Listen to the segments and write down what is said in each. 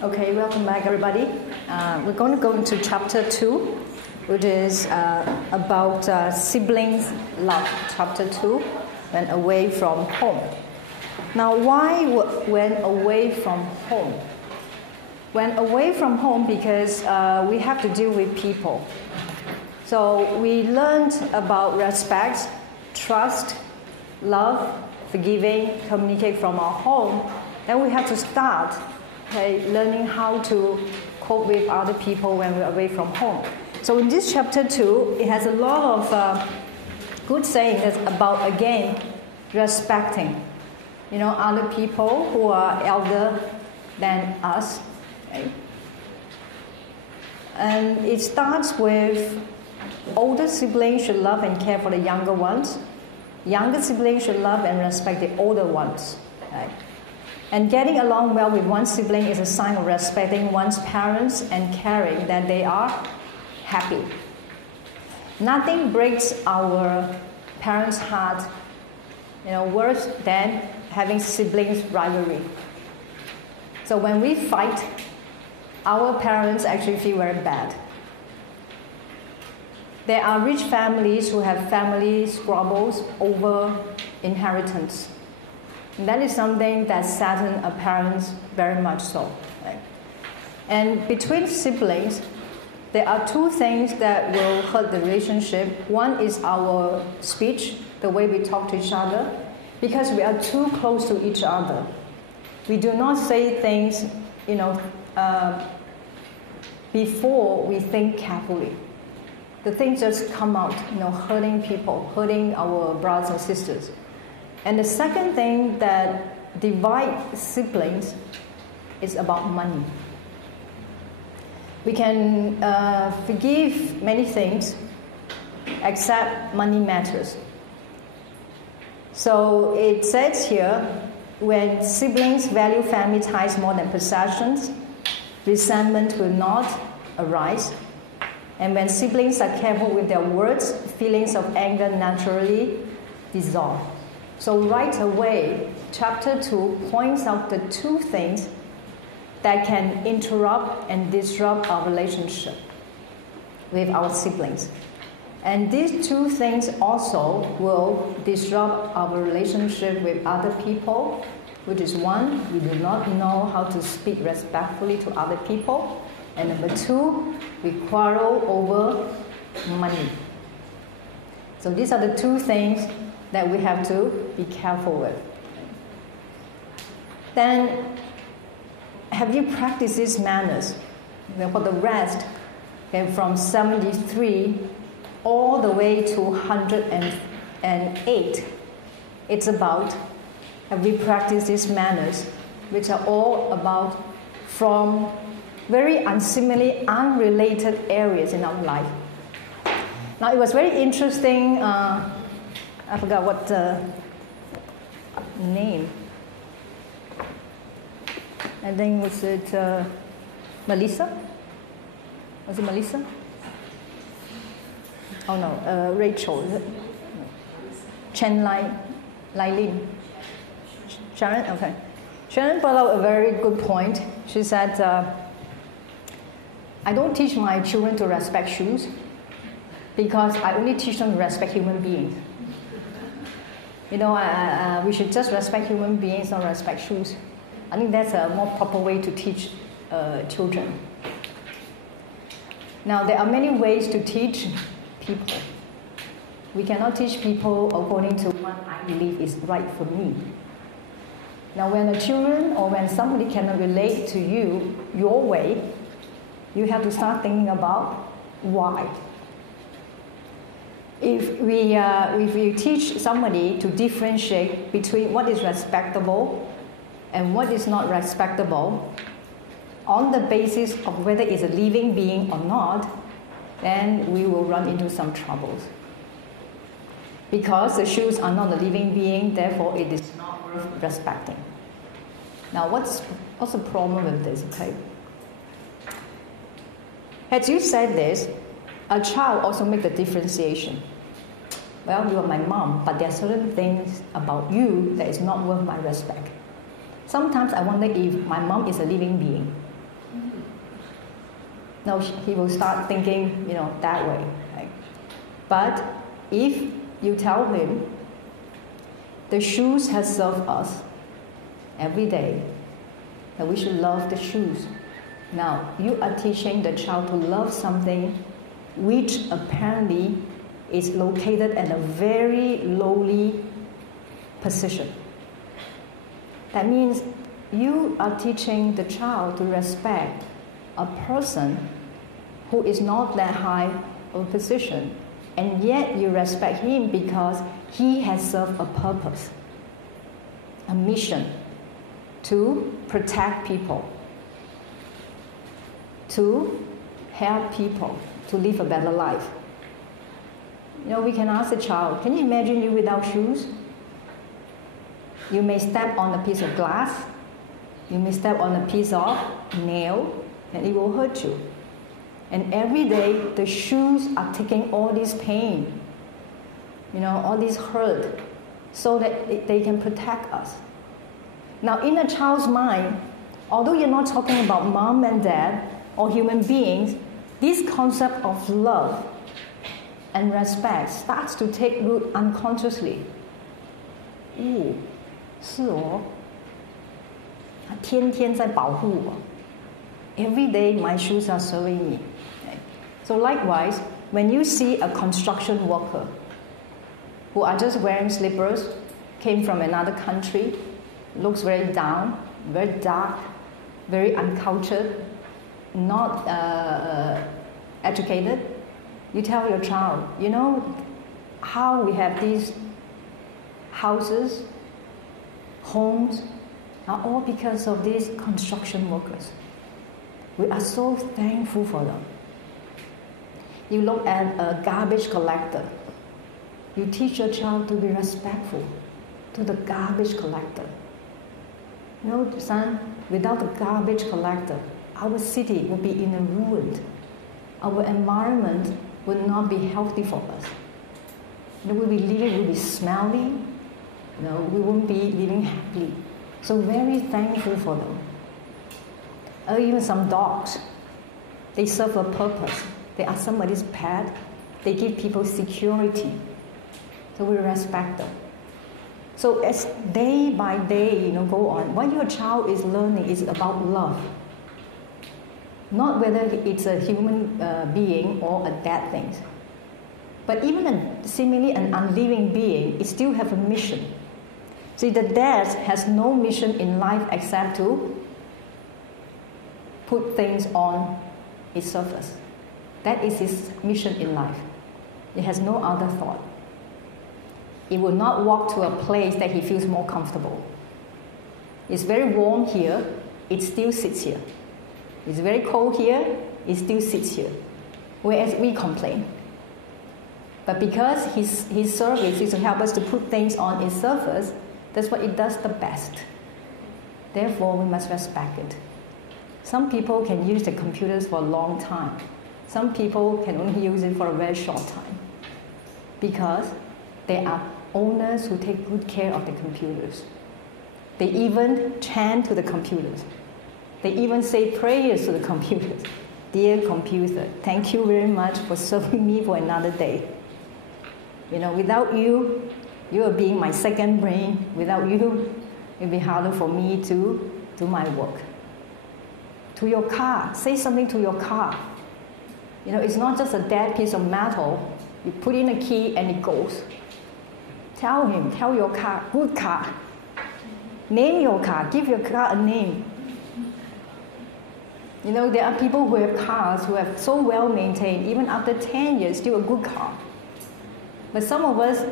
Okay, welcome back, everybody. We're going to go into chapter 2, which is about siblings' love. Chapter 2, when away from home. Now, why when away from home? When away from home, because we have to deal with people. So we learned about respect, trust, love, forgiving, communicate from our home. Then we have to start learning how to cope with other people when we're away from home. So in this chapter 2, it has a lot of good sayings about, again, respecting, other people who are elder than us. Okay? And it starts with older siblings should love and care for the younger ones. Younger siblings should love and respect the older ones. Okay? And getting along well with one sibling is a sign of respecting one's parents and caring that they are happy. Nothing breaks our parents' heart, worse than having siblings rivalry. So when we fight, our parents actually feel very bad. There are rich families who have family squabbles over inheritance. And that is something that saddens a parents very much so. Right? And between siblings, there are two things that will hurt the relationship. One is our speech, the way we talk to each other, because we are too close to each other. We do not say things, before we think carefully. The things just come out, hurting people, hurting our brothers and sisters. And the second thing that divides siblings is about money. We can forgive many things except money matters. So it says here, when siblings value family ties more than possessions, resentment will not arise. And when siblings are careful with their words, feelings of anger naturally dissolve. So right away, chapter 2 points out the two things that can interrupt and disrupt our relationship with our siblings. And these two things also will disrupt our relationship with other people, which is one, we do not know how to speak respectfully to other people. And number two, we quarrel over money. So these are the two things that we have to be careful with. Then, have you practiced these manners? For the rest, from 73 all the way to 108, it's about, have we practiced these manners, which are all about from very seemingly unrelated areas in our life. Now, it was very interesting. I forgot what the name. I think was it Melissa? Was it Melissa? Oh no, Rachel. Is it? Chen Lai Lin. Sharon? Okay. Sharon brought out a very good point. She said, I don't teach my children to respect shoes because I only teach them to respect human beings. We should just respect human beings, not respect shoes. I think that's a more proper way to teach children. Now, there are many ways to teach people. We cannot teach people according to what I believe is right for me. Now, when a children or when somebody cannot relate to you your way, you have to start thinking about why. If we teach somebody to differentiate between what is respectable and what is not respectable on the basis of whether it's a living being or not, then we will run into some troubles. Because the shoes are not a living being, therefore it is not worth respecting. Now, what's the problem with this, okay? Had you said this, a child also make the differentiation. Well, you are my mom, but there are certain things about you that is not worth my respect. Sometimes I wonder if my mom is a living being. No, he will start thinking, that way. Right? But if you tell him, the shoes has served us every day, that we should love the shoes. Now, you are teaching the child to love something which apparently is located at a very lowly position. That means you are teaching the child to respect a person who is not that high of a position, and yet you respect him because he has served a purpose, a mission to protect people, to help people to live a better life. We can ask the child, can you imagine you without shoes? You may step on a piece of glass, you may step on a piece of nail, and it will hurt you. And every day, the shoes are taking all this pain, all this hurt, so that they can protect us. Now, in a child's mind, although you're not talking about mom and dad or human beings, this concept of love and respect starts to take root unconsciously. 是哦，他天天在保护我。Every day my shoes are serving me. So likewise, when you see a construction worker who are just wearing slippers, came from another country, looks very down, very dark, very uncultured, not educated, you tell your child, how we have these houses, homes, are all because of these construction workers. We are so thankful for them. You look at a garbage collector. You teach your child to be respectful to the garbage collector. Son, without the garbage collector, our city would be in a ruin. Our environment would not be healthy for us. We'll be living, we'll be smelly. We won't be living happily. So very thankful for them. Or even some dogs, they serve a purpose. They are somebody's pet. They give people security. So we respect them. So as day by day, go on, what your child is learning is about love. Not whether it's a human being or a dead thing. But even seemingly an unliving being, it still have a mission. See, the dead has no mission in life except to put things on its surface. That is his mission in life. It has no other thought. It will not walk to a place that he feels more comfortable. It's very warm here, it still sits here. It's very cold here, it still sits here. Whereas we complain. But because his service is to help us to put things on its surface, that's what it does the best. Therefore, we must respect it. Some people can use the computers for a long time. Some people can only use it for a very short time. Because they are owners who take good care of the computers. They even chant to the computers. They even say prayers to the computers. Dear computer, thank you very much for serving me for another day. Without you, you are being my second brain. Without you, it will be harder for me to do my work. To your car, say something to your car. It's not just a dead piece of metal. You put in a key and it goes. Tell your car, good car. Name your car, give your car a name. There are people who have cars who have so well maintained, even after 10 years, still a good car. But some of us,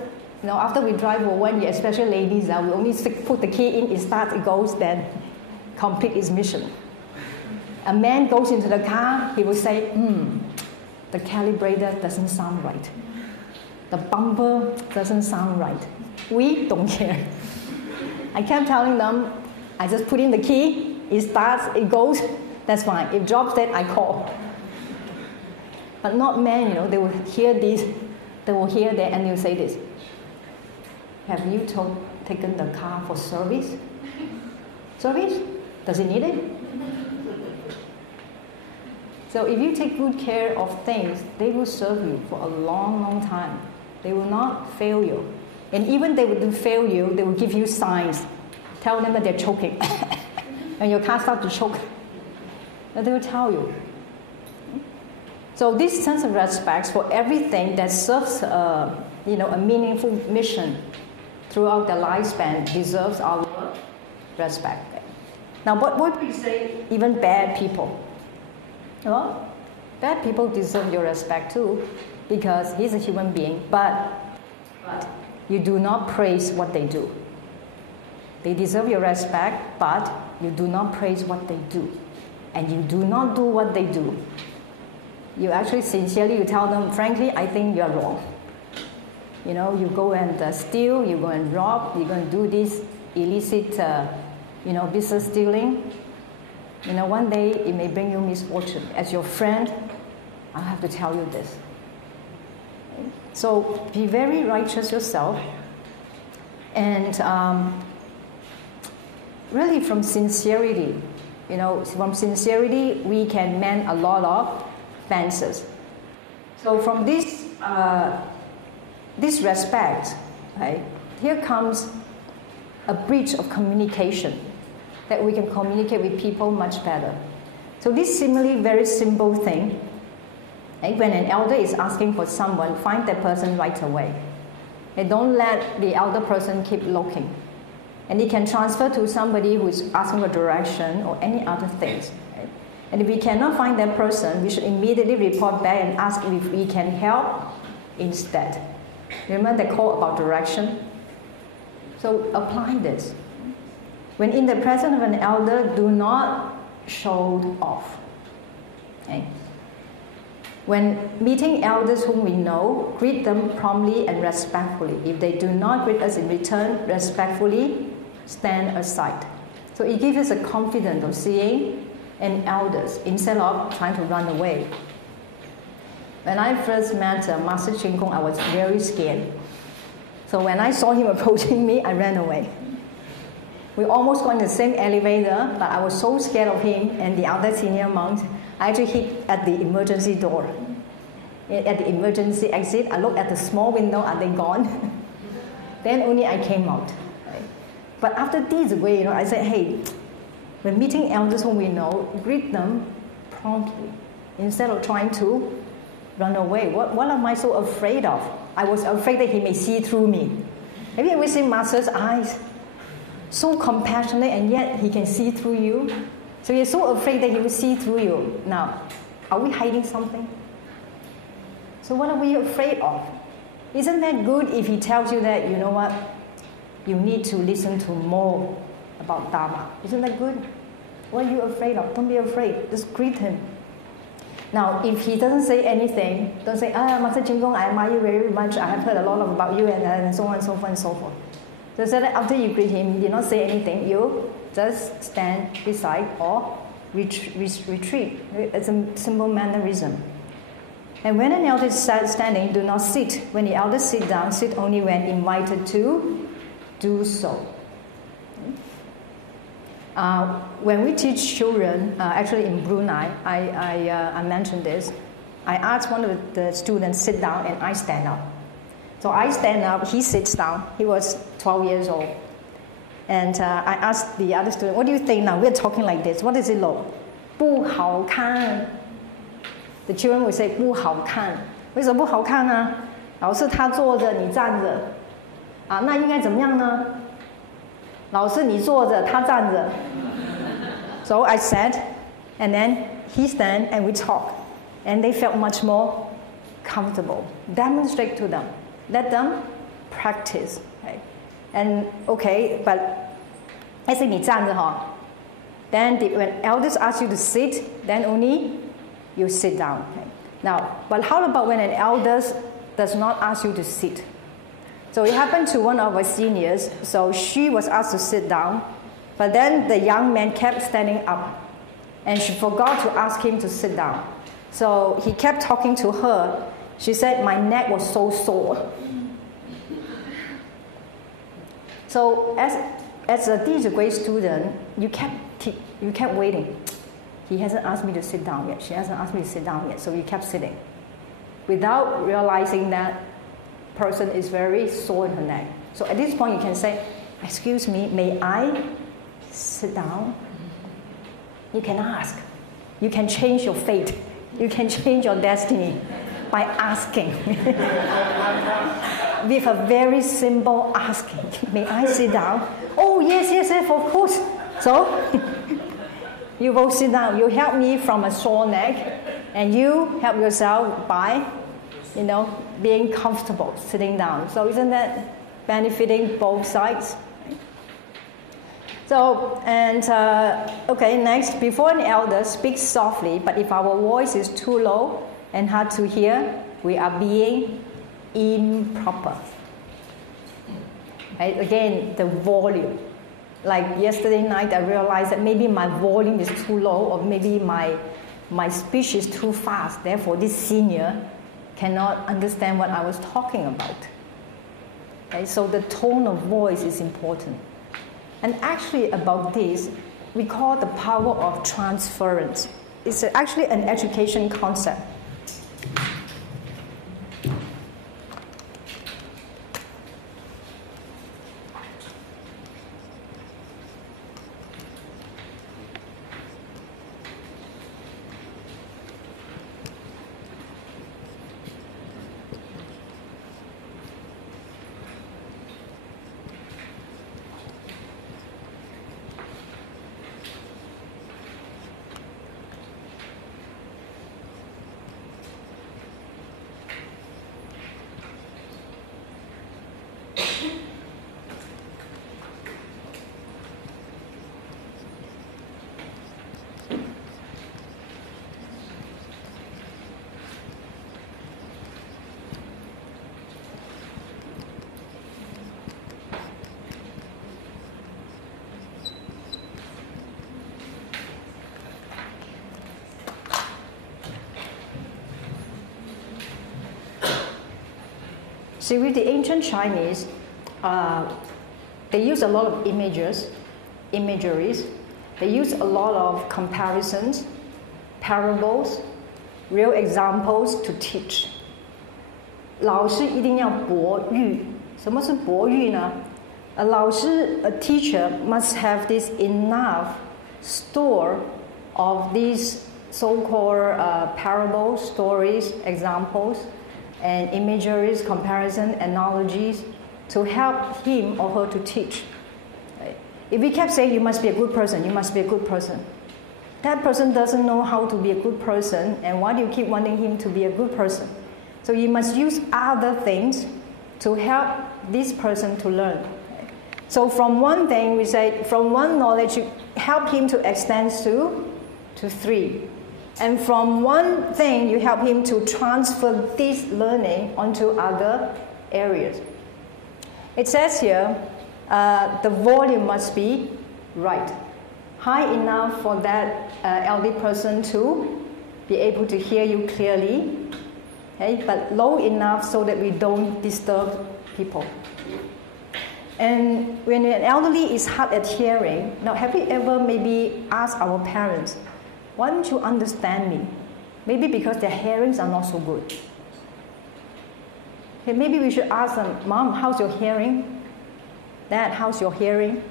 after we drive for 1 year, especially ladies, we only put the key in, it starts, it goes, then complete its mission. A man goes into the car, he will say, the calibrator doesn't sound right. The bumper doesn't sound right. We don't care. I kept telling them, I just put in the key, it starts, it goes, that's fine. If drops dead, I call. But not men, they will hear this, they will hear that, and they'll say this. Have you taken the car for service? Service? Does it need it? So if you take good care of things, they will serve you for a long, long time. They will not fail you. And even they will fail you, they will give you signs. Tell them that they're choking. And your car starts to choke. And they will tell you. So this sense of respect for everything that serves a meaningful mission throughout the lifespan deserves our respect. Now, what would we say even bad people? Well, bad people deserve your respect too, because he's a human being, but you do not praise what they do. They deserve your respect, but you do not praise what they do. And you do not do what they do. You actually sincerely, you tell them, frankly, I think you're wrong. You go and steal, you go and rob, you go and do this illicit, business stealing. One day it may bring you misfortune. As your friend, I have to tell you this. So be very righteous yourself. And really from sincerity, we can mend a lot of fences. So from this respect, right, here comes a bridge of communication, that we can communicate with people much better. So this seemingly very simple thing, right, when an elder is asking for someone, find that person right away. And don't let the elder person keep looking. And it can transfer to somebody who is asking for direction or any other things. Right? And if we cannot find that person, we should immediately report back and ask if we can help instead. Remember the call about direction? So apply this. When in the presence of an elder, do not show off. Okay? When meeting elders whom we know, greet them promptly and respectfully. If they do not greet us in return respectfully, stand aside. So it gives us a confidence of seeing an elders instead of trying to run away. When I first met Master Ching Kung, I was very scared. So when I saw him approaching me, I ran away. We almost got in the same elevator, but I was so scared of him and the other senior monks. I actually hid at the emergency door. At the emergency exit, I looked at the small window, are they gone? Then only I came out. Right? But after Dizigui, I said, hey, when meeting elders whom we know, greet them promptly instead of trying to run away. What am I so afraid of? I was afraid that he may see through me. Have you ever seen Master's eyes? So compassionate, and yet he can see through you. So you're so afraid that he will see through you. Now, are we hiding something? So what are we afraid of? Isn't that good if he tells you that, you know what, you need to listen to more about Dharma? Isn't that good? What are you afraid of? Don't be afraid. Just greet him. Now, if he doesn't say anything, don't say, Master Ching Kung, I admire you very much. I have heard a lot about you, and so on and so forth and so forth. So that after you greet him, you did not say anything, you just stand beside or retreat. It's a simple mannerism. And when an elder is standing, do not sit. When the elders sit down, sit only when invited to do so. When we teach children, actually in Brunei, I mentioned this. I asked one of the students sit down, and I stand up. So I stand up, he sits down. He was 12 years old. And I asked the other student, what do you think now? We're talking like this. What does it look? 不好看. The children will say, 不好看. 为什么不好看呢？老师他坐着，你站着。那应该怎么样呢？老师你坐着，他站着。So I sat, and then he stand, and we talk. And they felt much more comfortable. Demonstrate to them. Let them practice. Right? And okay, but let's say 你站着哈 then when elders ask you to sit, then only you sit down. Okay? Now, but how about when an elder does not ask you to sit? So it happened to one of our seniors. So she was asked to sit down, but then the young man kept standing up, and she forgot to ask him to sit down. So he kept talking to her. She said, my neck was so sore. So as a Dizigui student, you kept waiting. he hasn't asked me to sit down yet. She hasn't asked me to sit down yet. So we kept sitting, without realizing that person is very sore in her neck. So at this point, you can say, "Excuse me, may I sit down?" You can ask. You can change your fate. You can change your destiny by asking. With a very simple asking. "May I sit down?" "Oh, yes, yes, yes, of course." So you will sit down. You help me from a sore neck, and you help yourself by, being comfortable sitting down. So isn't that benefiting both sides? So, okay, next, before an elder, speak softly, but if our voice is too low and hard to hear, we are being improper. Right? Again, the volume. Like yesterday night, I realized that maybe my volume is too low, or maybe my speech is too fast. Therefore, this senior cannot understand what I was talking about. Okay? So the tone of voice is important. And actually about this, we call the power of transference. It's actually an education concept. See, with the ancient Chinese, they use a lot of imageries. They use a lot of comparisons, parables, real examples to teach. 老师一定要博喻。什么是博喻呢？ a teacher must have this enough store of these so-called parables, stories, examples, and imageries, comparison, analogies to help him or her to teach. Right? If we kept saying, "You must be a good person, you must be a good person," that person doesn't know how to be a good person, and why do you keep wanting him to be a good person? So you must use other things to help this person to learn. Right? So from one thing, we say, from one knowledge, you help him to extend to three. And from one thing, you help him to transfer this learning onto other areas. It says here, the volume must be right. High enough for that elderly person to be able to hear you clearly, okay? But low enough so that we don't disturb people. And when an elderly is hard at hearing, now have we ever maybe asked our parents, "Why don't you understand me?" Maybe because their hearings are not so good. Okay, maybe we should ask them, "Mom, how's your hearing? Dad, how's your hearing?"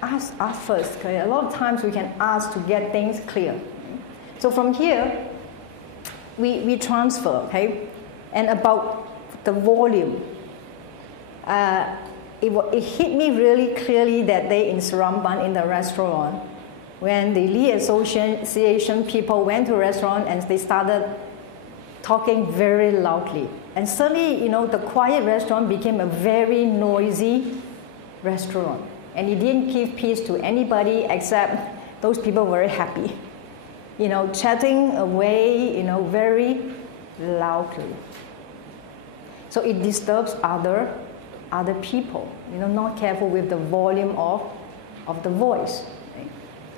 Ask first. Okay? A lot of times we can ask to get things clear. So from here, we transfer, okay? And about the volume. It hit me really clearly that day in Seremban in the restaurant, when the Lee Association people went to a restaurant and they started talking very loudly. And suddenly, the quiet restaurant became a very noisy restaurant. And it didn't give peace to anybody except those people were very happy. Chatting away, very loudly. So it disturbs other people, not careful with the volume of the voice.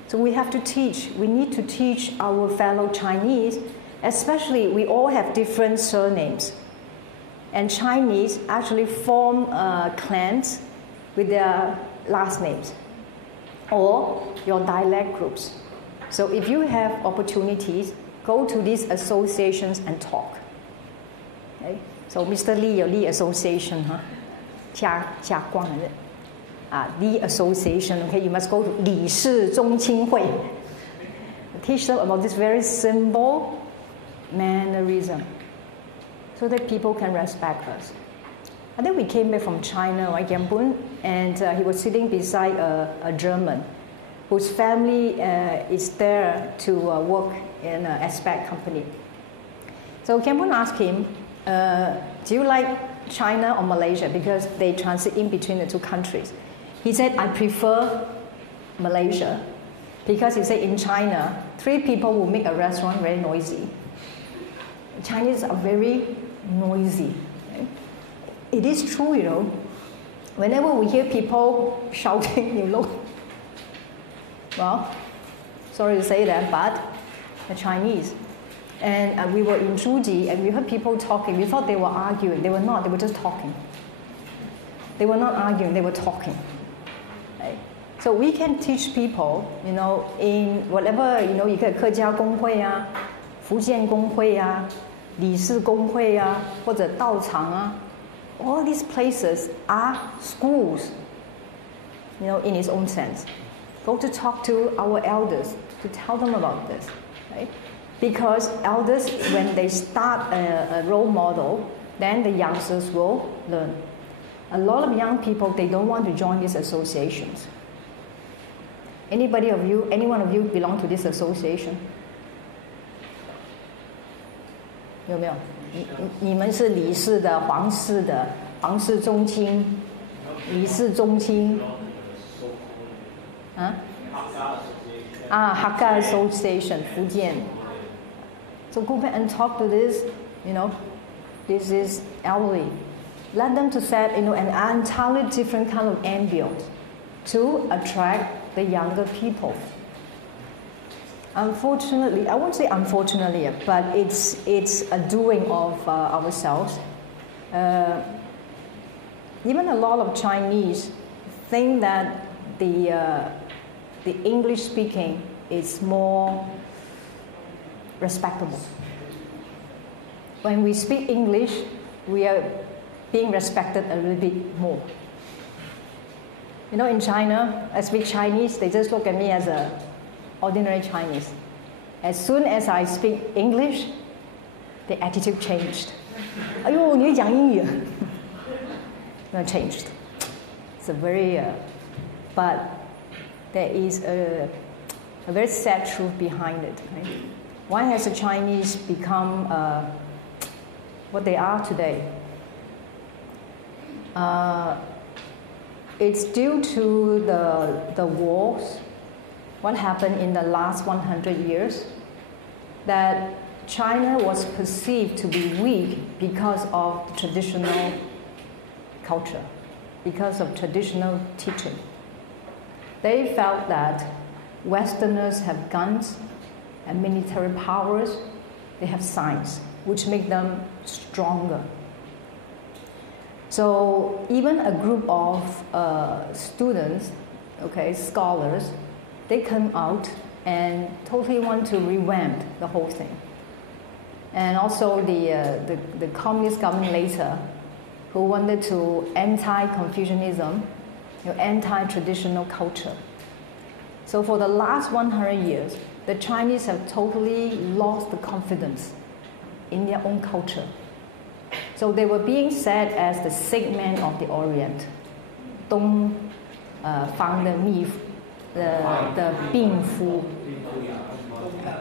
So we have to teach. We need to teach our fellow Chinese, especially we all have different surnames. And Chinese actually form clans with their last names or your dialect groups. So if you have opportunities, go to these associations and talk. Okay? So Mr. Lee, your Lee Association, huh? Lee Association, okay, you must go to 理事中青会. Teach them about this very simple mannerism so that people can respect us. And then we came back from China, right, Gyambun, and he was sitting beside a German whose family is there to work in an expat company. So Gyambun asked him, do you like China or Malaysia? Because they transit in between the two countries. He said, I prefer Malaysia because he said in China, 3 people will make a restaurant very noisy. Chinese are very noisy. Okay? It is true, you know. Whenever we hear people shouting, you look, well, sorry to say that, but the Chinese. And we were in Zhuji and we heard people talking. We thought they were arguing. They were not, they were just talking. They were not arguing, they were talking. Right? So we can teach people, you know, in whatever, you know, 一个客家工会啊, 福建工会啊, 理事工会啊, 或者道场啊, all these places are schools, you know, in its own sense. Go to talk to our elders to tell them about this, right? Because elders, when they start a role model, then the youngsters will learn. A lot of young people, they don't want to join these associations. Any one of you belong to this association? 有没有？你们是理事的、皇室的、皇室宗亲、理事宗亲。Hakka Association, 福建。So go back and talk to this, you know, this is elderly. Let them to set, you know, an entirely different kind of ambience to attract the younger people. Unfortunately, I won't say unfortunately, but it's a doing of ourselves. Even a lot of Chinese think that the English speaking is more respectable. When we speak English, we are being respected a little bit more. You know, in China, I speak Chinese, they just look at me as an ordinary Chinese. As soon as I speak English, the attitude changed. 哎呦，你会讲英语? No, changed. It's a very, but there is a very sad truth behind it. Right? Why has the Chinese become what they are today? It's due to the wars, what happened in the last 100 years, that China was perceived to be weak because of traditional culture, because of traditional teaching. They felt that Westerners have guns and military powers, they have science, which make them stronger. So even a group of students, okay, scholars, they come out and totally want to revamp the whole thing. And also the communist government later, who wanted to anti-Confucianism, you know, anti-traditional culture. So for the last 100 years, the Chinese have totally lost the confidence in their own culture. So they were being said as the sick man of the Orient. 东方的秘的病夫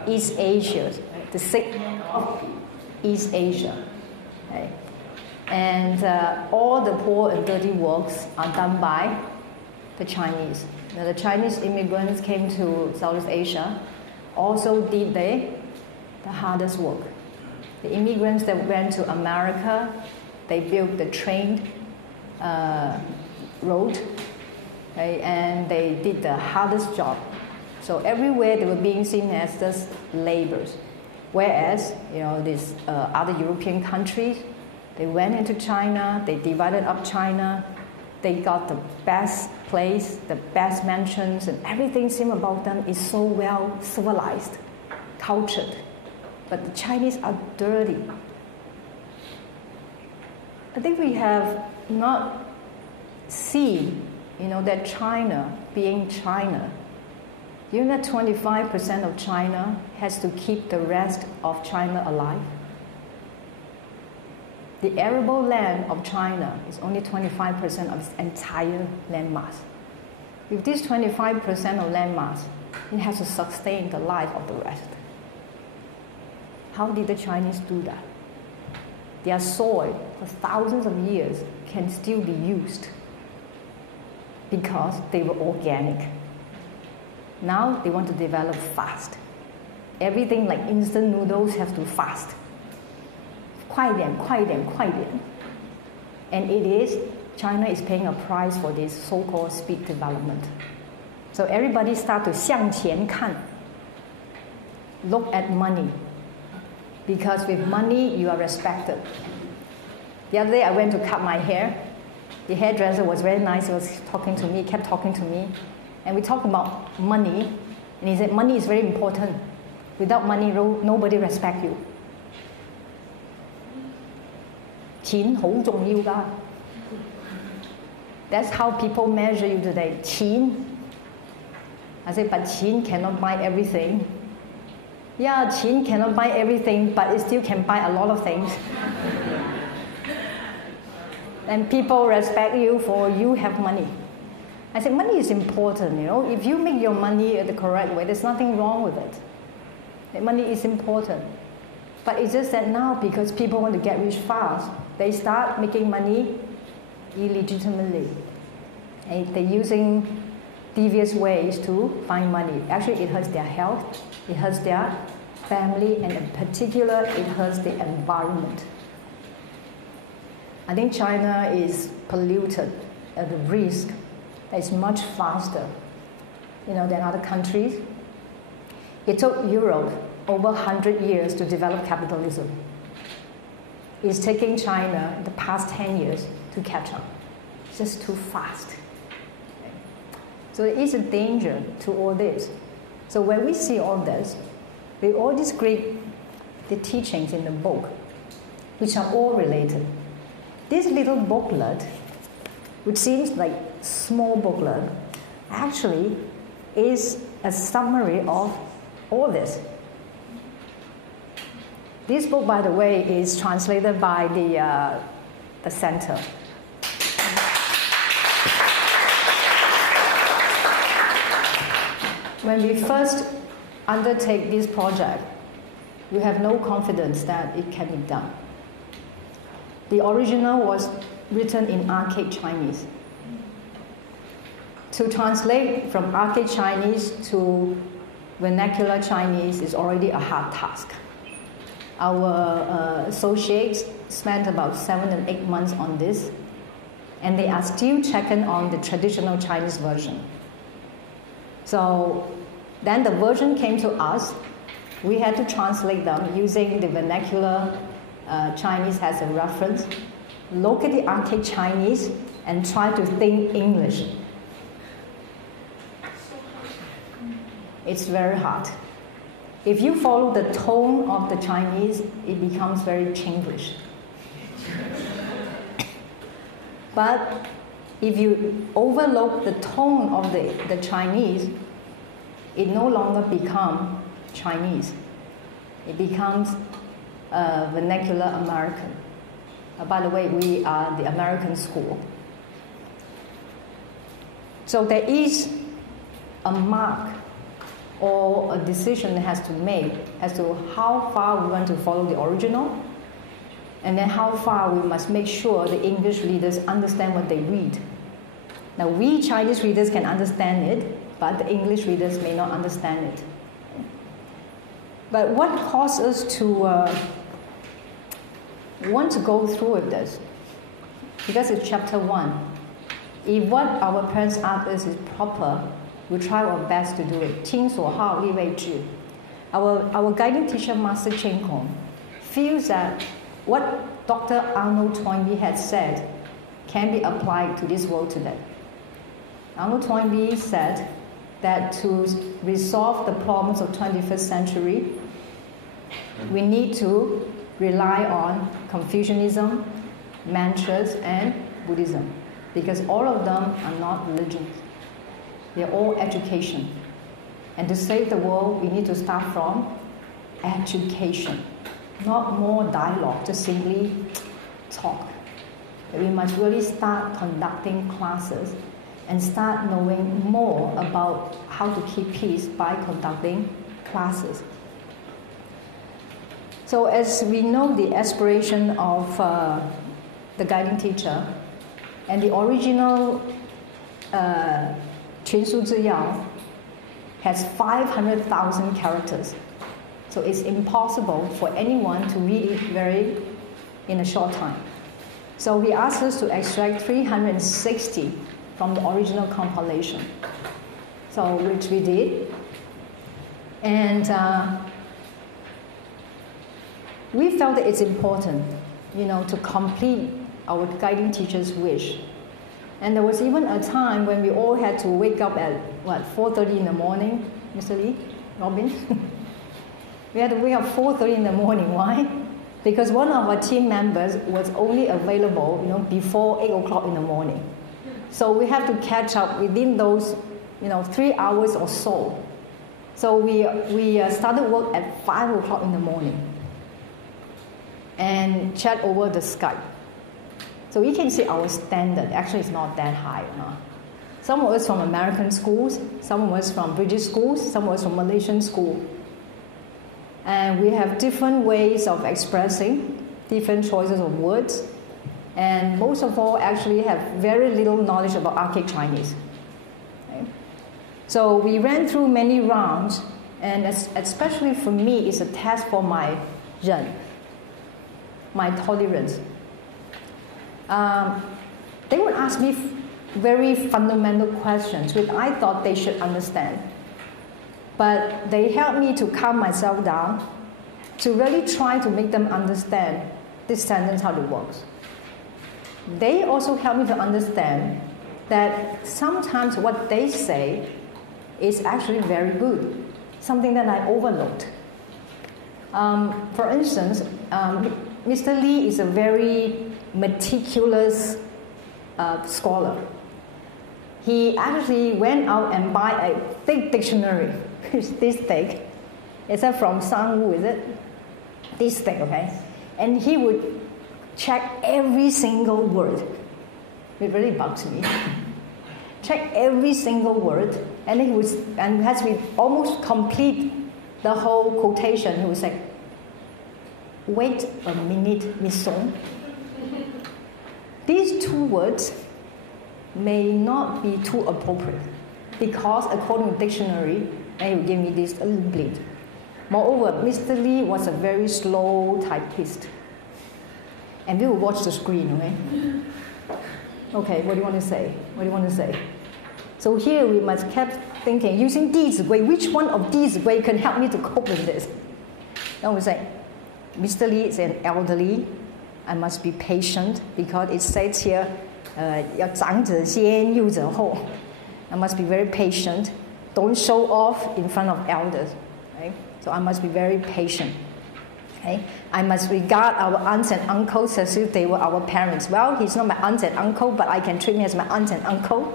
East Asia, the sick of East Asia. Right? And all the poor and dirty works are done by the Chinese. Now, the Chinese immigrants came to Southeast Asia, also did the hardest work. The immigrants that went to America, they built the train road, okay, and they did the hardest job. So everywhere they were being seen as just laborers. Whereas, you know, these other European countries, they went into China, they divided up China, they got the best place, the best mansions, and everything seems about them is so well civilized, cultured. But the Chinese are dirty. I think we have not seen, that China being China, you know that 25% of China has to keep the rest of China alive? The arable land of China is only 25% of its entire land mass. With this 25% of land mass, it has to sustain the life of the rest. How did the Chinese do that? Their soil for thousands of years can still be used because they were organic. Now they want to develop fast. Everything like instant noodles has to fast. 快点, 快点, 快点. And China is paying a price for this so-called speed development. So everybody start to 向前看. Look at money. Because with money, you are respected. The other day I went to cut my hair. The hairdresser was very nice. He was talking to me, kept talking to me. And we talked about money. And he said, money is very important. Without money, nobody respects you. 錢好重要㗎. That's how people measure you today. 錢. I said, but 錢 cannot buy everything. Yeah, 錢 cannot buy everything, but it still can buy a lot of things. And people respect you for you have money. I said, money is important, If you make your money the correct way, there's nothing wrong with it. The money is important. But it's just that now, because people want to get rich fast, they start making money illegitimately. And they're using devious ways to find money. Actually, it hurts their health, it hurts their family, and in particular, it hurts the environment. I think China is polluted at a risk that is much faster, than other countries. It took Europe over 100 years to develop capitalism. It's taking China the past 10 years to catch up. It's just too fast. So there is a danger to all this. So when we see all this, with all these the teachings in the book, which are all related, this little booklet, which seems like small booklet, actually is a summary of all this. This book, by the way, is translated by the center. When we first undertake this project, we have no confidence that it can be done. The original was written in archaic Chinese. To translate from archaic Chinese to vernacular Chinese is already a hard task. Our associates spent about 7 and 8 months on this, and they are still checking on the traditional Chinese version. So then the version came to us. We had to translate them using the vernacular Chinese as a reference, look at the archaic Chinese, and try to think English. It's very hard. If you follow the tone of the Chinese, it becomes very Chinglish. But if you overlook the tone of the Chinese, it no longer becomes Chinese. It becomes vernacular American. By the way, we are the American school. So there is a mark or a decision that has to make as to how far we want to follow the original, and then how far we must make sure the English readers understand what they read. Now, we Chinese readers can understand it, but the English readers may not understand it. But what caused us to want to go through with this? Because it's chapter 1. If what our parents ask us is proper, we try our best to do it. 亲所好，力为智. Our guiding teacher, Master Cheng Kong, feels that what Dr. Arnold Toynbee had said can be applied to this world today. Uncle Toynbee said that to resolve the problems of 21st century, we need to rely on Confucianism, mantras, and Buddhism, because all of them are not religions. They're all education. And to save the world, we need to start from education, not more dialogue, just simply talk. We must really start conducting classes and start knowing more about how to keep peace by conducting classes. So as we know the aspiration of the guiding teacher, and the original 群书治要 has 500,000 characters. So it's impossible for anyone to read it in a short time. So he asked us to extract 360 from the original compilation. So which we did. And we felt that it's important, to complete our guiding teacher's wish. And there was even a time when we all had to wake up at, 4:30 in the morning, Mr. Lee, Robin? We had to wake up 4:30 in the morning. Why? Because one of our team members was only available, before 8 o'clock in the morning. So we have to catch up within those, 3 hours or so. So we started work at 5 o'clock in the morning and chat over the Skype. So you can see our standard actually is not that high. Some of us from American schools, some of us from British schools, some of us from Malaysian school. And we have different ways of expressing, different choices of words. And most of all actually have very little knowledge about archaic Chinese. Okay? So we ran through many rounds, and especially for me, it's a test for my ren, my tolerance. They would ask me very fundamental questions which I thought they should understand. But they helped me to calm myself down, to really try to make them understand this sentence, how it works. They also helped me to understand that sometimes what they say is actually very good, something that I overlooked. For instance, Mr. Lee is a very meticulous scholar. He actually went out and bought a thick dictionary. It's this thick. Is that from Sangwoo, is it? This thick, okay? And he would check every single word. It really bugs me. Check every single word, and he was, and as we almost complete the whole quotation, he would say, "Wait a minute, Miss Song. These two words may not be too appropriate because according to the dictionary, and he would give me this a little bleed. Moreover, Mr. Lee was a very slow typist. And we would watch the screen, okay? Okay, what do you want to say? What do you want to say? So here we must keep thinking, using Dizigui, which one of Dizigui can help me to cope with this? Then we say, Mr. Lee is an elderly. I must be patient because it says here, 要长者先，幼者后. I must be very patient. Don't show off in front of elders. Right? So I must be very patient. Okay? I must regard our aunts and uncles as if they were our parents. Well, he's not my aunt and uncle, but I can treat him as my aunt and uncle.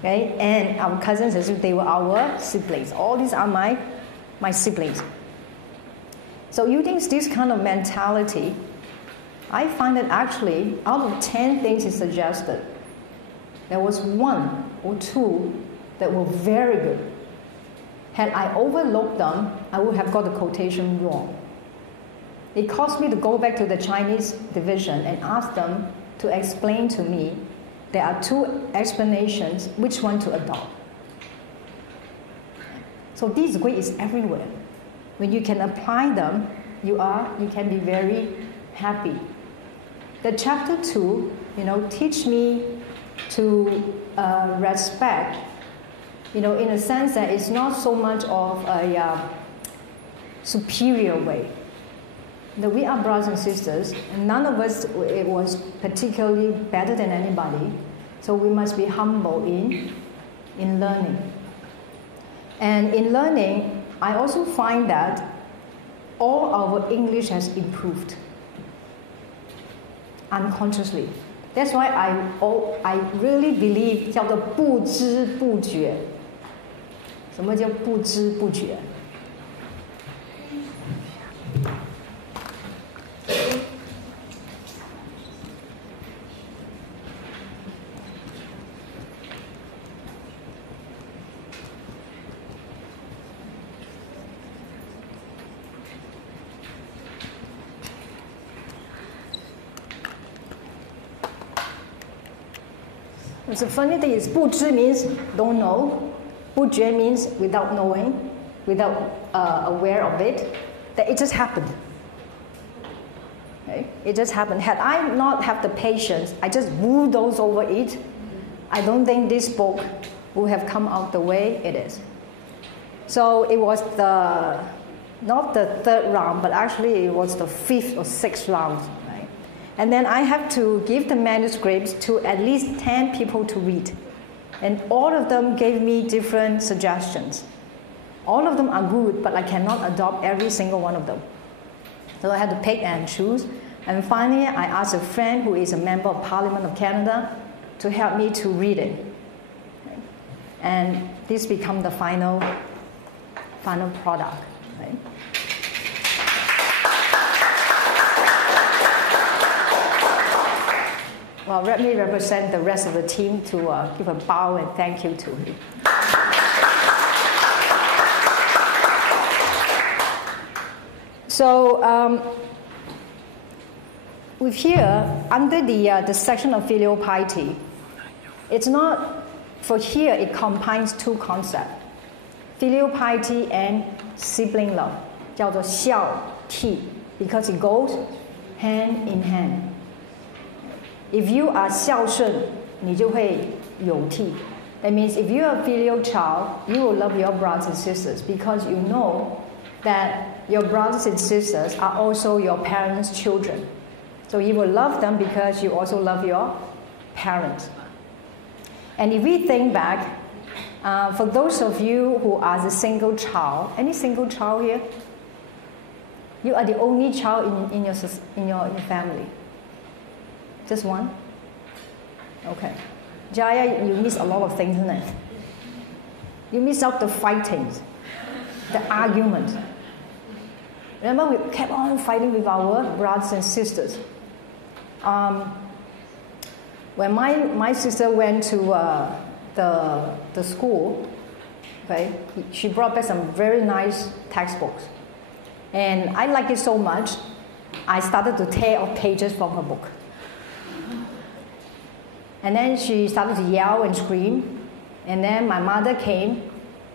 Okay? And our cousins as if they were our siblings. All these are my siblings. So using this kind of mentality, I find that actually, out of 10 things he suggested, there was 1 or 2 that were very good. Had I overlooked them, I would have got the quotation wrong. It caused me to go back to the Chinese division and ask them to explain to me there are 2 explanations, which one to adopt. So Dizigui is everywhere. When you can apply them, you can be very happy. The chapter 2, teach me to respect, in a sense that it's not so much of a superior way. That we are brothers and sisters, and none of us it was particularly better than anybody. So we must be humble in in learning. And in learning, I also find that all our English has improved unconsciously. That's why I really believe 叫做不知不觉。什么叫不知不觉？ The funny thing is, 不知 means don't know. 不觉 means without knowing, without aware of it, that it just happened. Okay? It just happened. Had I not have the patience, I just bulldoze over it, I don't think this book would have come out the way it is. So it was not the third round, but actually it was the fifth or sixth round. And then I have to give the manuscripts to at least 10 people to read. And all of them gave me different suggestions. All of them are good, but I cannot adopt every single one of them. So I had to pick and choose. And finally, I asked a friend who is a member of Parliament of Canada to help me to read it. And this became the final product. Right? Well, let me represent the rest of the team to give a bow and thank you to him. So, with here, under the section of filial piety, it's not, for here it combines two concepts, filial piety and sibling love, 叫做孝悌, because it goes hand in hand. If you are 孝顺, 你就会有悌. That means if you are a filial child, you will love your brothers and sisters because you know that your brothers and sisters are also your parents' children. So you will love them because you also love your parents. And if we think back, for those of you who are the single child, any single child here? You are the only child in your family. Just one? Okay. Jaya, you miss a lot of things, isn't it? You miss out the fightings, the arguments. Remember, we kept on fighting with our brothers and sisters. When my sister went to the school, okay, she brought back some very nice textbooks. And I liked it so much, I started to tear off pages from her book. And then she started to yell and scream. And then my mother came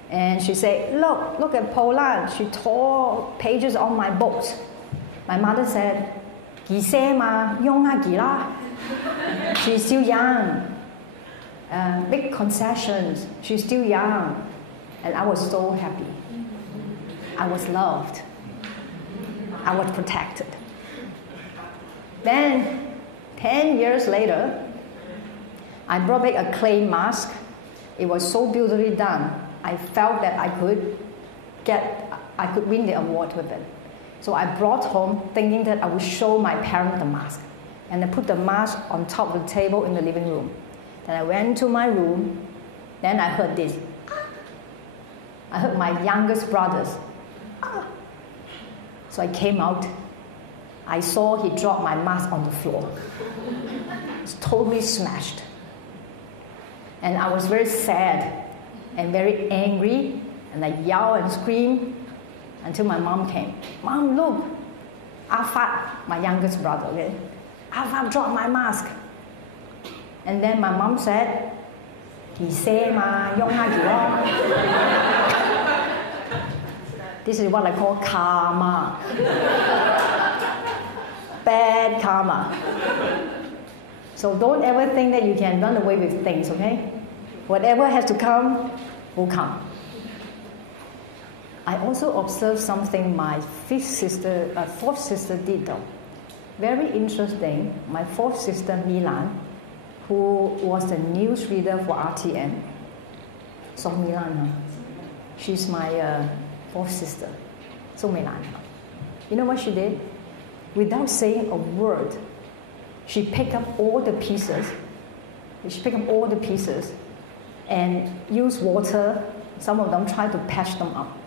and she said, look at Polan. She tore pages on my books. My mother said, She's still young. Big concessions. She's still young. And I was so happy. I was loved. I was protected. Then, 10 years later, I brought back a clay mask. It was so beautifully done. I felt that I could win the award with it. So I brought home thinking that I would show my parents the mask. And I put the mask on top of the table in the living room. Then I went to my room. Then I heard this. I heard my youngest brothers. So I came out. I saw he dropped my mask on the floor. It's totally smashed. And I was very sad and very angry, and I yelled and screamed until my mom came. Mom, look, Afat, my youngest brother, okay? Afat dropped my mask. And then my mom said, This is what I call karma. Bad karma. So don't ever think that you can run away with things, okay? Whatever has to come, will come. I also observed something my fourth sister did though. Very interesting. My fourth sister, Milan, who was the news reader for RTN, Song Milan. She's my fourth sister. So Milan. You know what she did? Without saying a word, she picked up all the pieces. And used water. Some of them tried to patch them up.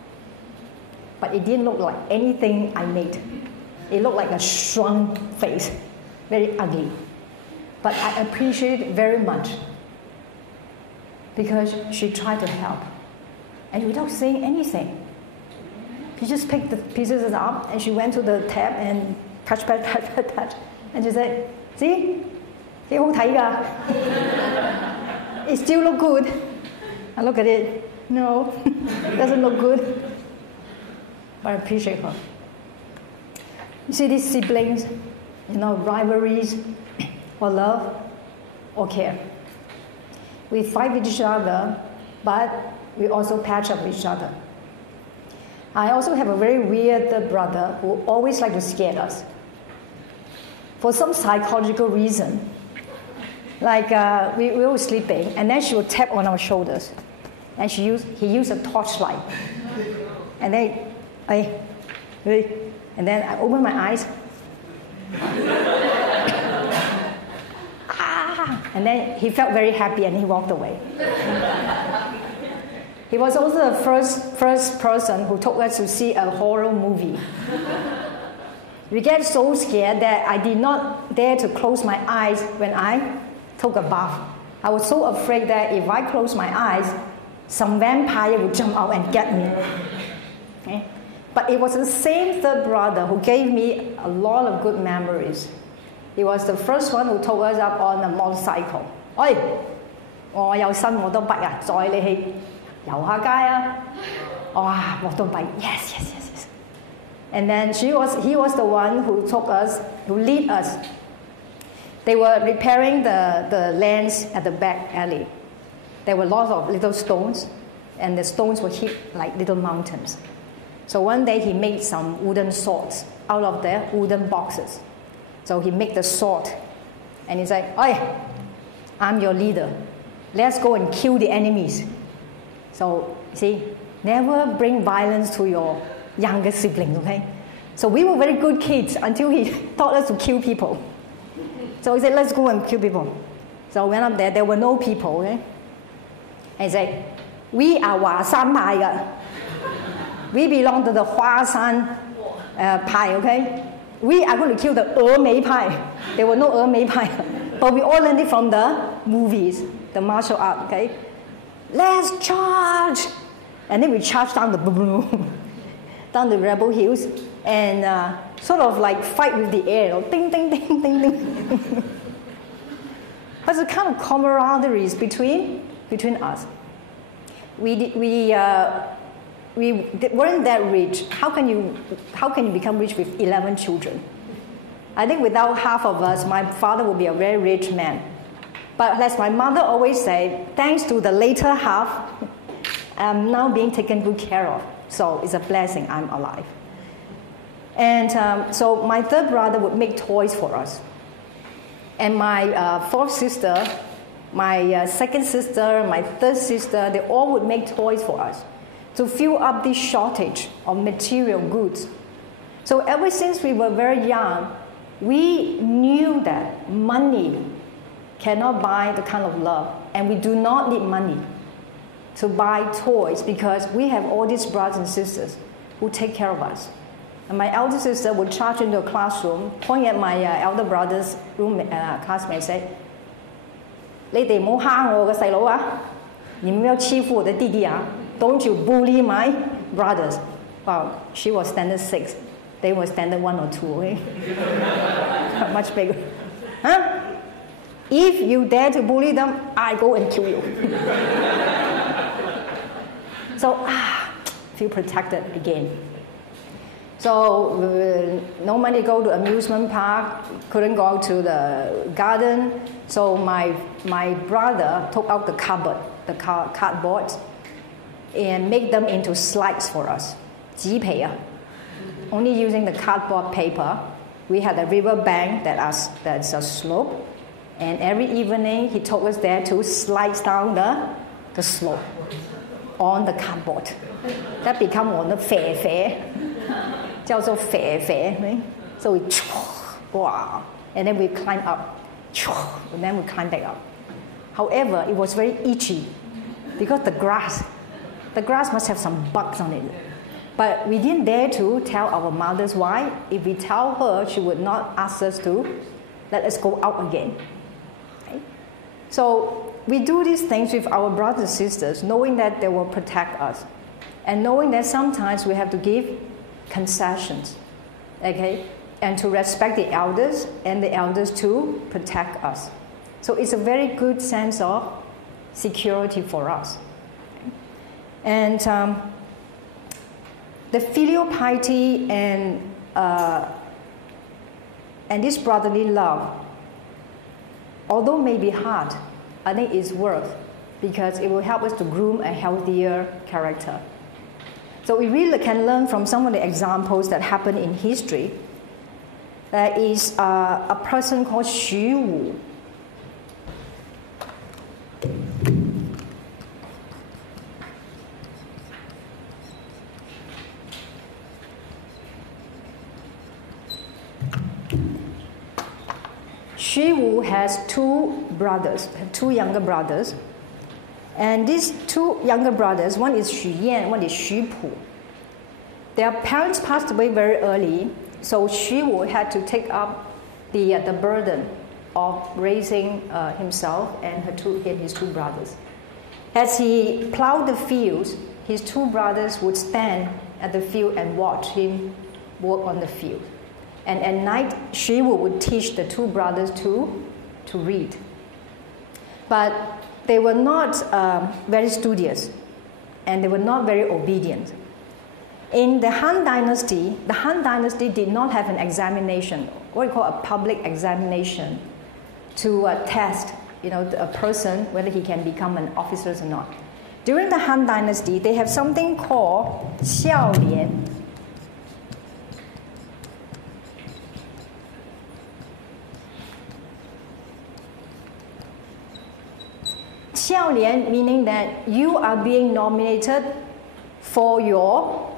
But it didn't look like anything I made. It looked like a shrunk face. Very ugly. But I appreciate it very much. Because she tried to help. And without saying anything. She just picked the pieces up and she went to the tap and touch. And she said, see? It still look good. I look at it. No, doesn't look good. But I appreciate her. You see these siblings, rivalries or love or care. We fight with each other, but we also patch up each other. I also have a very weird brother who always likes to scare us. For some psychological reason. Like we were sleeping, and then she would tap on our shoulders. And he used a torchlight. And then I opened my eyes. And then he felt very happy and he walked away. He was also the first person who took us to see a horror movie. We get so scared that I did not dare to close my eyes when I took a bath. I was so afraid that if I closed my eyes, some vampire would jump out and get me. Okay? But it was the same third brother who gave me a lot of good memories. He was the first one who took us up on a motorcycle. Oi, 我有新摩托筆啊，載你去遊下街啊！哇，摩托筆 yes. And then he was the one who took us, who lead us. They were repairing the lands at the back alley. There were lots of little stones, and the stones were hit like little mountains. So one day he made some wooden swords out of the wooden boxes. So he made the sword, and he said, "Oi, I'm your leader. Let's go and kill the enemies." So see, never bring violence to your younger siblings, okay? So we were very good kids until he taught us to kill people. So he said, let's go and kill people. So we went up there. There were no people, okay? And he said, we are Huashan Pai. We belong to the Huashan Pai, okay? We are going to kill the Mei Pai. There were no Mei Pai. But we all learned it from the movies, the martial art, okay? Let's charge! And then we charged down the rebel hills and sort of like fight with the air, ding, ding, ding, ding, ding. There's a kind of camaraderie between us. We weren't that rich. How can you become rich with 11 children? I think without half of us, my father would be a very rich man. But as my mother always said, thanks to the later half, I'm now being taken good care of. So it's a blessing I'm alive. And so my third brother would make toys for us. And my fourth sister, my second sister, my third sister, they all would make toys for us to fill up this shortage of material goods. So ever since we were very young, we knew that money cannot buy the kind of love. And we do not need money to buy toys because we have all these brothers and sisters who take care of us. And my elder sister would charge into a classroom, point at my elder brother's classmate and say, 你哋唔好蝦我嘅細佬啊，你唔要欺負我的弟弟啊 Don't you bully my brothers. Well, she was standard 6. They were standard 1 or 2, okay? Much bigger. Huh? If you dare to bully them, I go and kill you. So, feel protected again. So, no money to go to amusement park, couldn't go to the garden. So my brother took out the cardboard, and make them into slides for us. 紙皮啊. Only using the cardboard paper. We had a river bank that's a slope. And every evening he took us there to slide down the slope. on the cardboard. That become 我的肥肥，叫做肥肥。So we, wow, and then we climb up, and then we climb back up. However, it was very itchy because the grass must have some bugs on it. But we didn't dare to tell our mothers why. If we tell her, she would not ask us to let us go out again. Okay? So we do these things with our brothers and sisters, knowing that they will protect us, and knowing that sometimes we have to give concessions, okay, and to respect the elders, and the elders to protect us. So it's a very good sense of security for us. And the filial piety and this brotherly love, although may be hard, I think it's worth, because it will help us to groom a healthier character. So we really can learn from some of the examples that happen in history. There is a person called Xu Wu. Xu Wu has two younger brothers. And these two younger brothers, one is Xu Yan, one is Xu Pu. Their parents passed away very early, so Xu Wu had to take up the burden of raising himself and his two brothers. As he plowed the fields, his two brothers would stand at the field and watch him work on the field. And at night, Xu Wu would teach the two brothers to read. But they were not very studious, and they were not very obedient. In the Han Dynasty did not have an examination, what we call a public examination, to test a person whether he can become an officer or not. During the Han Dynasty, they have something called Xiao Lian. Xiao Lian meaning that you are being nominated for your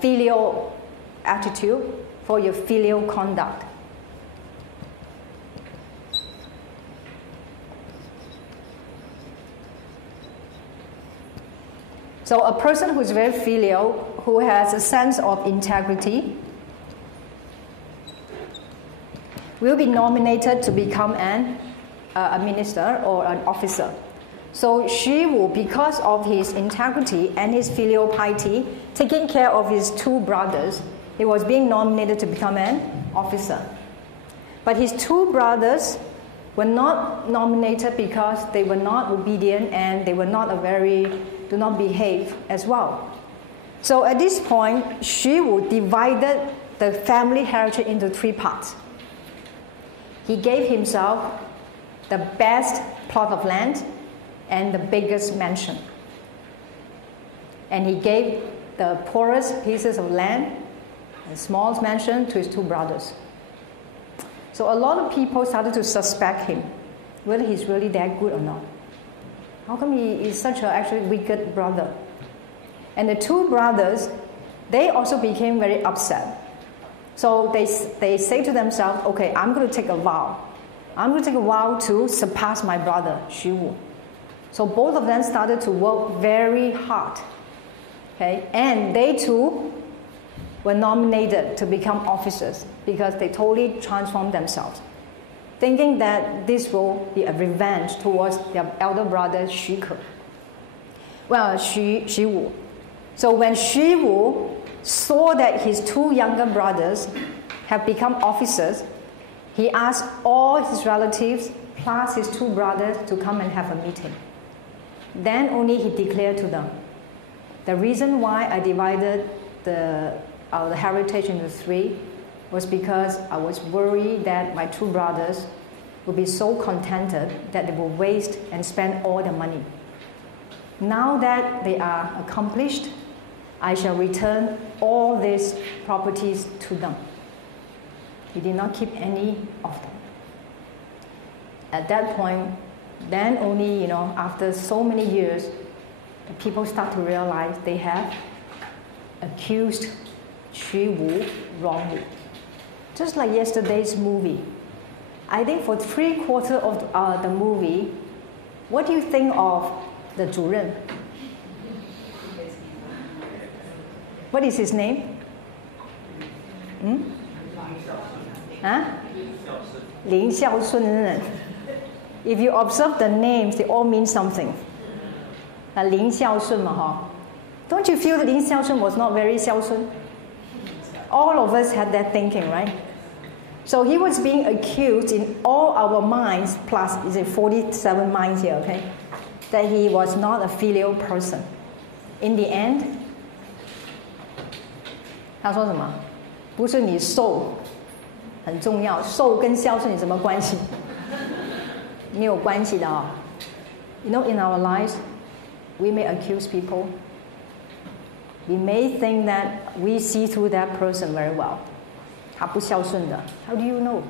filial attitude, for your filial conduct. So a person who is very filial, who has a sense of integrity, will be nominated to become a minister or an officer. So Xu Wu, because of his integrity and his filial piety, taking care of his two brothers, he was being nominated to become an officer. But his two brothers were not nominated because they were not obedient and they were not do not behave as well. So at this point, Xu Wu divided the family heritage into three parts. He gave himself the best plot of land and the biggest mansion. And he gave the poorest pieces of land, the smallest mansion, to his two brothers. So a lot of people started to suspect him, whether he's really that good or not. How come he is such an actually wicked brother? And the two brothers, they also became very upset. So they say to themselves, okay, I'm going to take a vow. I'm going to take a vow to surpass my brother, Xu Wu. So both of them started to work very hard. Okay? And they too were nominated to become officers because they totally transformed themselves, thinking that this will be a revenge towards their elder brother, Xu Wu. So when Xu Wu saw that his two younger brothers have become officers, he asked all his relatives plus his two brothers to come and have a meeting. Then only he declared to them, the reason why I divided the heritage into three was because I was worried that my two brothers would be so contented that they will waste and spend all their money. Now that they are accomplished, I shall return all these properties to them. He did not keep any of them. At that point, then only, after so many years, the people start to realize they have accused Xu Wu wrongly. Just like yesterday's movie. I think for 3/4 of the movie, what do you think of the 主任? What is his name? Huh? 林孝顺. If you observe the names, they all mean something. 林孝顺嘛, huh? Don't you feel that 林孝顺 was not very 孝顺? All of us had that thinking, right? So he was being accused in all our minds, plus is it 47 minds here, okay? That he was not a filial person. In the end, 他说什么？不是你受很重要，受跟孝顺有什么关系？没有关系的哦。You know, in our lives, we may accuse people. We may think that we see through that person very well. 他不孝顺的 How do you know?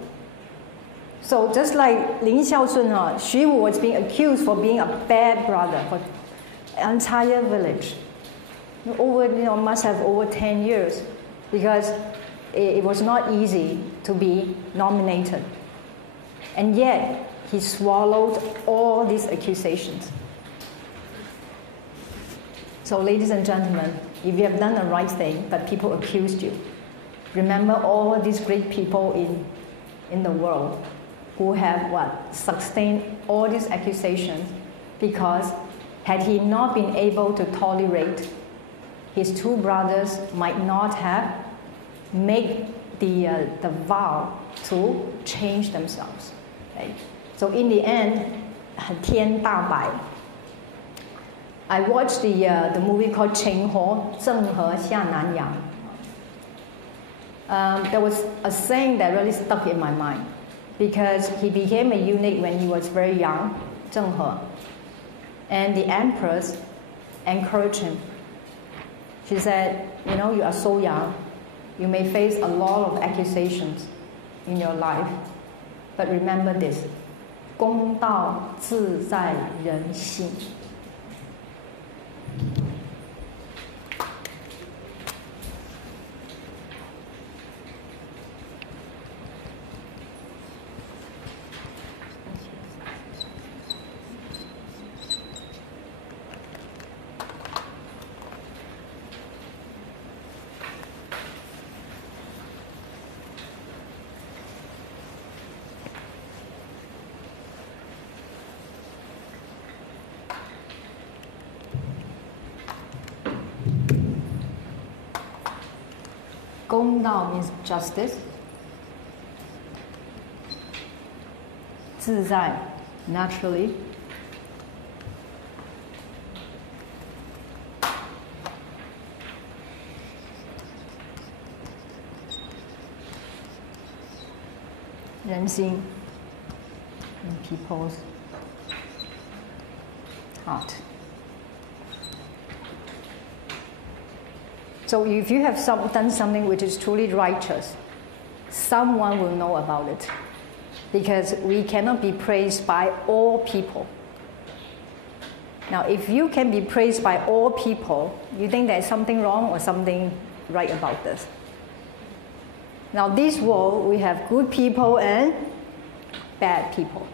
So just like 林孝顺 Xu Wu was being accused for being a bad brother for the entire village. Must have over 10 years because it was not easy to be nominated. And yet, he swallowed all these accusations. So ladies and gentlemen, if you have done the right thing, but people accused you, remember all these great people in the world who have sustained all these accusations because had he not been able to tolerate, his two brothers might not have made the vow to change themselves. Okay? So in the end, 天大白. I watched the movie called 秦河郑和下南洋. There was a saying that really stuck in my mind because he became a eunuch when he was very young, Zheng He, and the empress encouraged him. She said, you are so young, you may face a lot of accusations in your life, but remember this, 公道自在人心. Gong Dao means justice. 自在, naturally. 人心 in people's heart. So if you have done something which is truly righteous, someone will know about it. Because we cannot be praised by all people. Now, if you can be praised by all people, you think there's something wrong or something right about this. Now, this world, we have good people and bad people.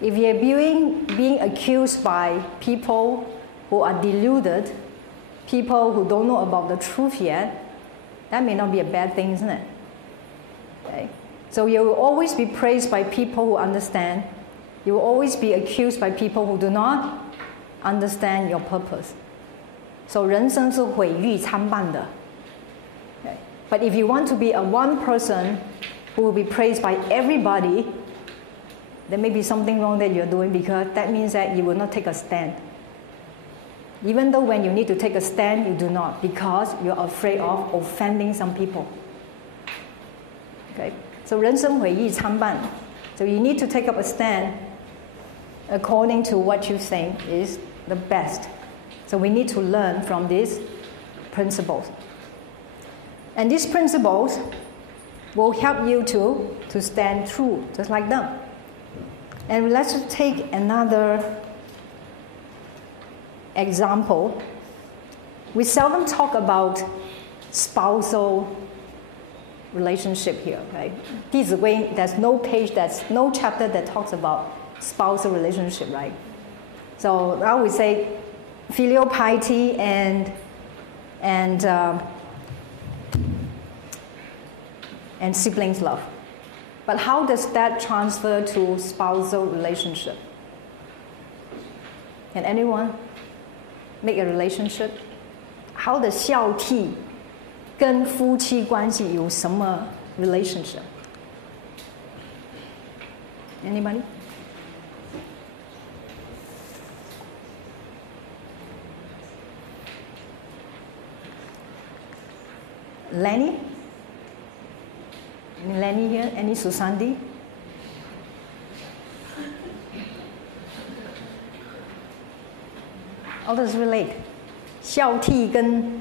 If you're being accused by people who are deluded, people who don't know about the truth yet, that may not be a bad thing, isn't it? Okay. So you will always be praised by people who understand. You will always be accused by people who do not understand your purpose. So 人生是毁誉参半的. Okay. But if you want to be a one person who will be praised by everybody, there may be something wrong that you're doing because that means that you will not take a stand. Even though when you need to take a stand, you do not because you're afraid of offending some people. Okay? So 人生毁誉参半. So you need to take up a stand according to what you think is the best. So we need to learn from these principles. And these principles will help you to stand true, just like them. And let's take another example, we seldom talk about spousal relationship here, right? Dizigui, there's no page, there's no chapter that talks about spousal relationship, right? So I would say filial piety and siblings love. But how does that transfer to spousal relationship? Can anyone make a relationship? How does 孝悌跟夫妻关系有什么 relationship? Anybody? Lenny? Any Lenny here? Any Susandi? How does it relate? 孝悌跟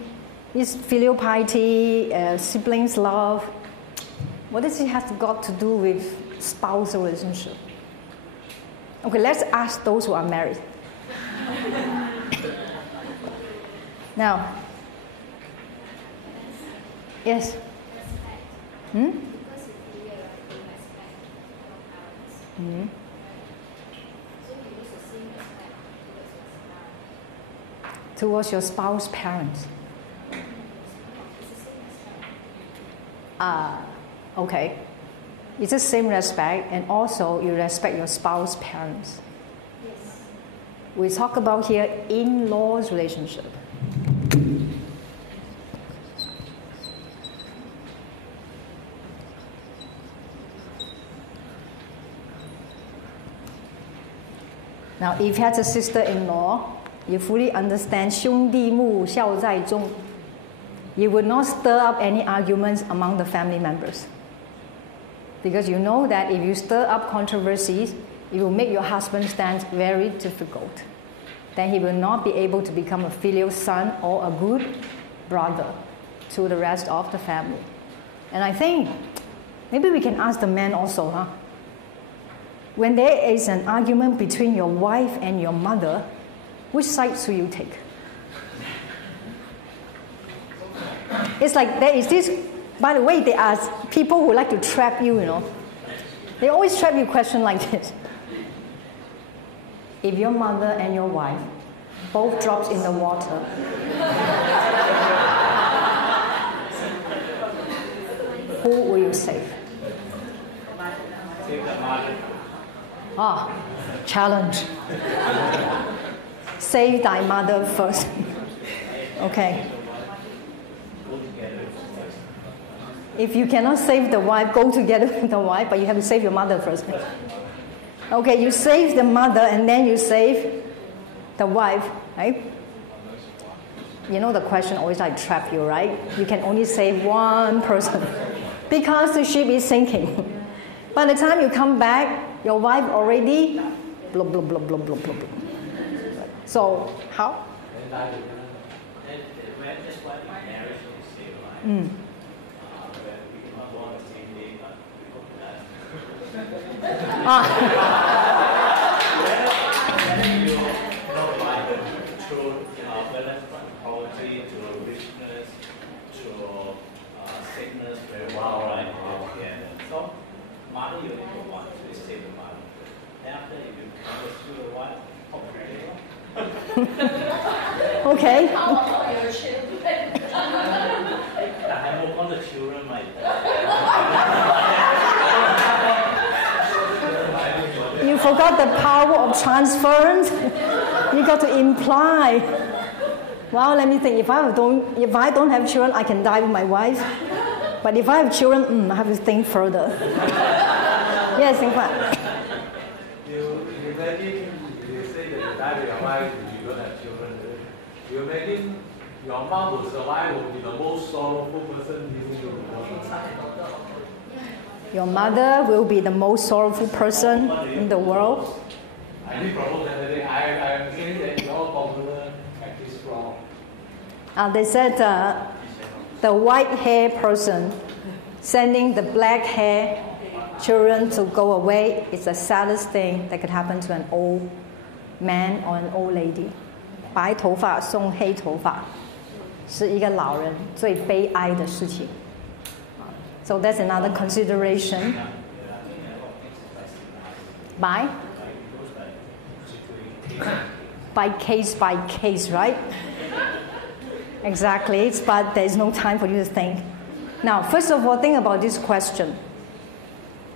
is filial piety, siblings love. What does it have got to do with spousal relationship? Okay, let's ask those who are married. Now, yes? Hmm? Mm-hmm. Towards your spouse parents. Okay. It's the same respect, and also you respect your spouse parents. Yes. We talk about here in-laws relationship. Now, if you had a sister-in-law, you fully understand 兄弟睦孝在中. You would not stir up any arguments among the family members. Because you know that if you stir up controversies, it will make your husband's stance very difficult. Then he will not be able to become a filial son or a good brother to the rest of the family. And I think maybe we can ask the men also, huh? When there is an argument between your wife and your mother, which side should you take? It's like there is this, by the way, there are people who like to trap you, you know. They always trap you a question like this. If your mother and your wife both drops in the water, who will you save? Save the mother. Challenge. Save thy mother first. Okay. If you cannot save the wife, go together with the wife, but you have to save your mother first. Okay, you save the mother and then you save the wife, right? You know the question always like trap you, right? You can only save one person because the ship is sinking. By the time you come back, your wife already blah, blah, blah, blah, blah, blah, blah. So, how? Okay. You forgot the power of transference. You got to imply. Well, let me think. If I don't have children, I can die with my wife. But if I have children, I have to think further. Yes, think what? You imagine you say that you die with your wife, you don't have children. You imagine your mom will survive, will be the most sorrowful person living in the world. Your mother will be the most sorrowful person in the world. I am saying that your popular practice wrong. They said the white hair person sending the black hair children to go away is the saddest thing that could happen to an old man or an old lady. 白头发送黑头发，是一个老人最悲哀的事情。So that's another consideration. By case by case, right? Exactly, but there's no time for you to think. Now, first of all, think about this question.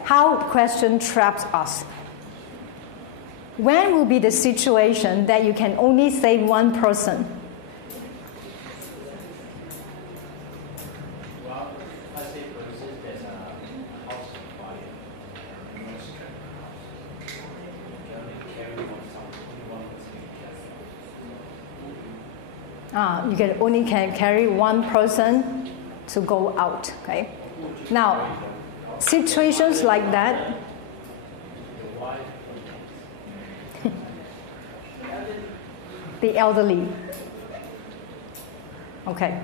How question traps us? When will be the situation that you can only save one person? Well, let's say for instance there's a house on fire. You want to strip the house. You can only carry one person. You can only carry one person to go out. Okay. Now, situations like that. The elderly. Okay.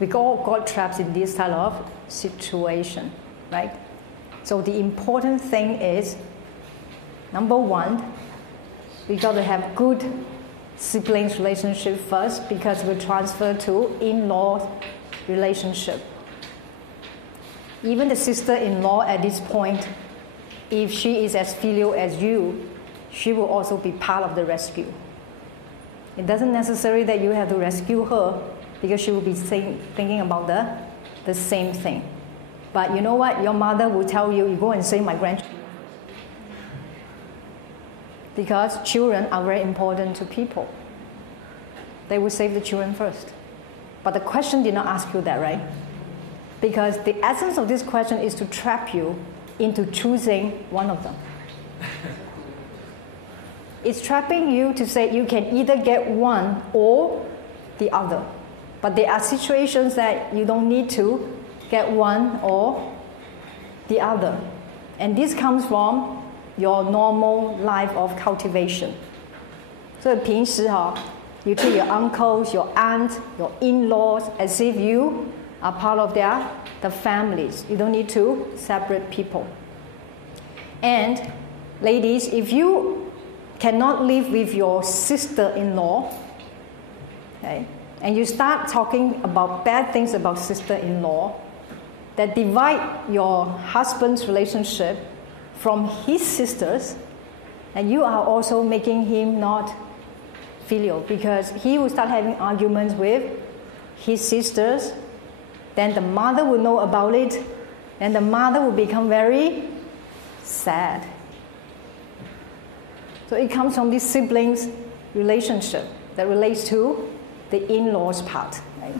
We all got trapped in this type of situation, right? So the important thing is, number one, we got to have good siblings relationship first, because we transfer to in-law relationship. Even the sister-in-law at this point, if she is as filial as you, she will also be part of the rescue. It doesn't necessarily that you have to rescue her, because she will be thinking about the same thing. But you know what? Your mother will tell you, you go and save my grandchildren. Because children are very important to people. They will save the children first. But the question did not ask you that, right? Because the essence of this question is to trap you into choosing one of them. It's trapping you to say you can either get one or the other. But there are situations that you don't need to get one or the other. And this comes from your normal life of cultivation. So 平时 you treat your uncles, your aunts, your in-laws as if you are part of the families. You don't need to separate people. And ladies, if you cannot live with your sister-in-law, okay, and you start talking about bad things about sister-in-law that divide your husband's relationship from his sisters, and you are also making him not filial, because he will start having arguments with his sisters, then the mother will know about it, and the mother will become very sad. So it comes from this siblings relationship that relates to the in-laws part. Right?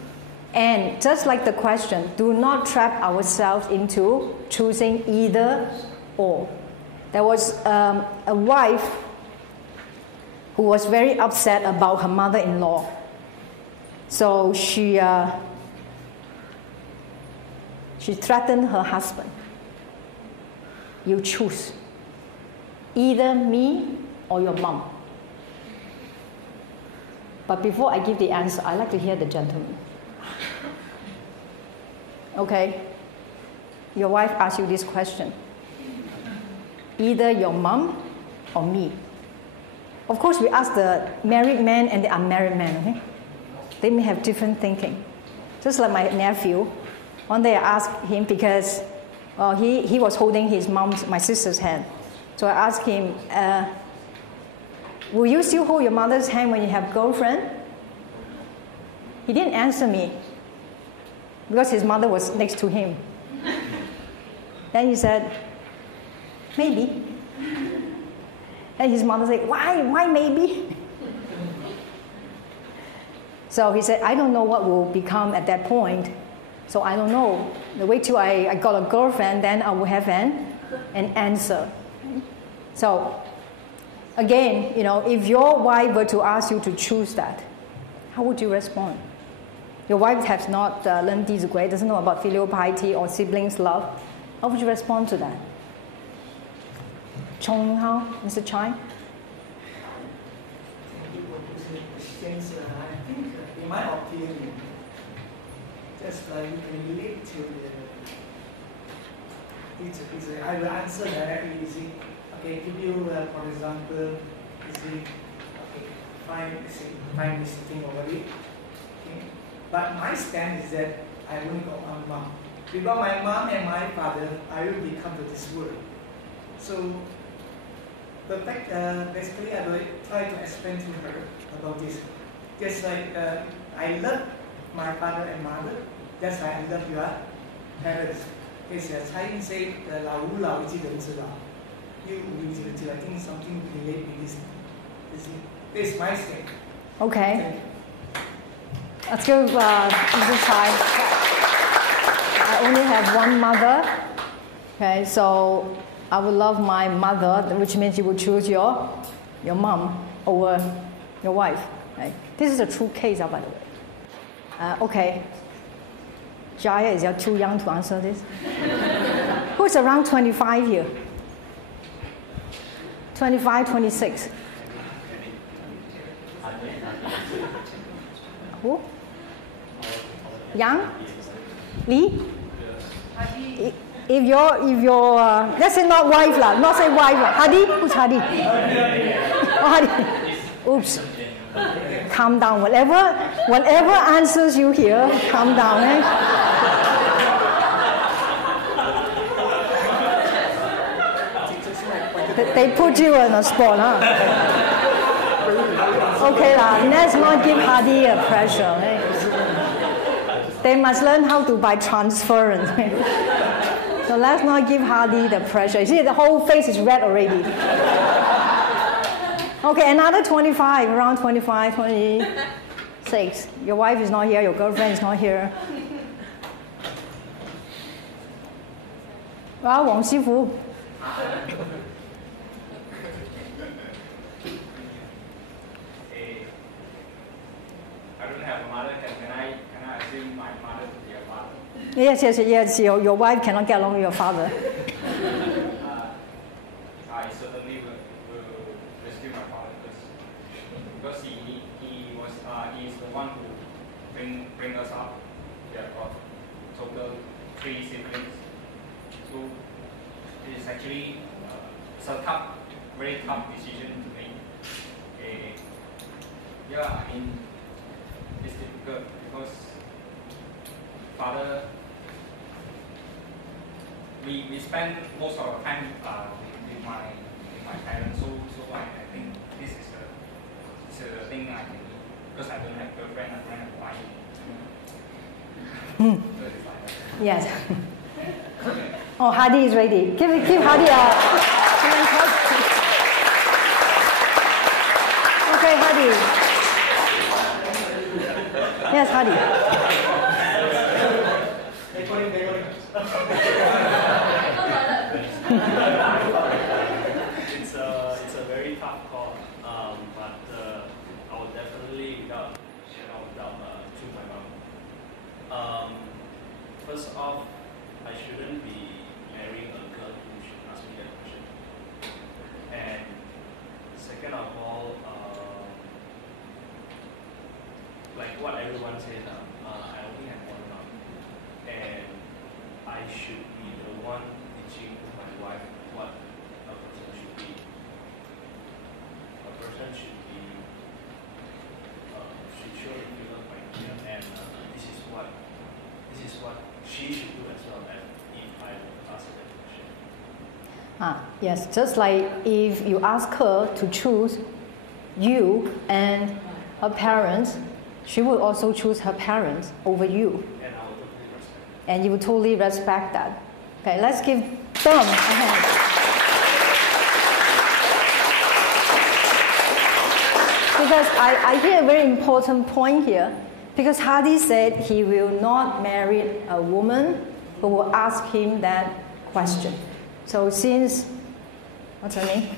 And just like the question, do not trap ourselves into choosing either or. There was a wife who was very upset about her mother-in-law. So she threatened her husband. You choose either me or your mom. But before I give the answer, I'd like to hear the gentleman. Okay? Your wife asked you this question. Either your mom or me. Of course, we ask the married man and the unmarried man, okay? They may have different thinking. Just like my nephew, one day I asked him because he was holding my sister's hand. So I asked him, will you still hold your mother's hand when you have a girlfriend? He didn't answer me because his mother was next to him. Then he said, maybe. And his mother said, why maybe? So he said, I don't know what will become at that point. So I don't know. Wait till I got a girlfriend, then I will have an answer. So again, if your wife were to ask you to choose that, how would you respond? Your wife has not learned Dizigui, doesn't know about filial piety or siblings' love. How would you respond to that? Chong, how? Mr. Chai? Thank you for the questions. I think, in my opinion, just like you can relate to I will answer directly, you see. Okay, give you, for example, you see, okay, find this thing over it. Okay. But my stand is that I only got one mom. Without my mom and my father, I will become to this world. So, basically, I will try to explain to her about this. Just like I love my father and mother, just like I love your parents. It's a Chinese say, I think something related with this. This is my stand. Okay. Let's go this side. I only have one mother. Okay, so I would love my mother, which means you would choose your mom over your wife. Okay. This is a true case, by the way. Okay. Jaya, is you too young to answer this? Who's around 25 here? 25, 26. Who? Young? Lee? If your let's say not wife lah, not say wife. Hadi? Who's Hadi? Oh, Hadi. Oops. Calm down. Whatever answers you hear, calm down. They put you on a spot, huh? Okay lah. Let's not give Hadi a pressure. They must learn how to buy transference. So let's not give Hadi the pressure. You see, the whole face is red already. Okay, another 25, around 25, 26. Your wife is not here, your girlfriend is not here. Well, Wang Sifu. I don't have a mother. Can I assume my mother to be a father? Yes. Your wife cannot get along with your father. I certainly will rescue my father because he is the one who bring us up. We have got total 3 siblings. So it is actually it's a very tough decision to make. Yeah, I mean it's difficult because father. We spend most of our time with my parents, so I think this is the thing I can do because I don't have girlfriend, I don't have wife. Yes. Oh, Hadi is ready. Give Hadi a. Okay, Hadi. Yes, Hadi. It's a very tough call, but I would definitely, without choose my mom. First off, I shouldn't be marrying a girl who should ask me that question. And second of all, like what everyone says, I only have one mom, and I should be the one teaching my wife what a person should be. A person should surely feel loved by me, and this is what she should do as well. And if I ask her that question. Yes, just like if you ask her to choose you and her parents, she would also choose her parents over you. And I will totally respect. And you would totally respect that. Okay, let's give them a hand. Because I hear a very important point here. Because Hadi said he will not marry a woman who will ask him that question. So since, what's her name?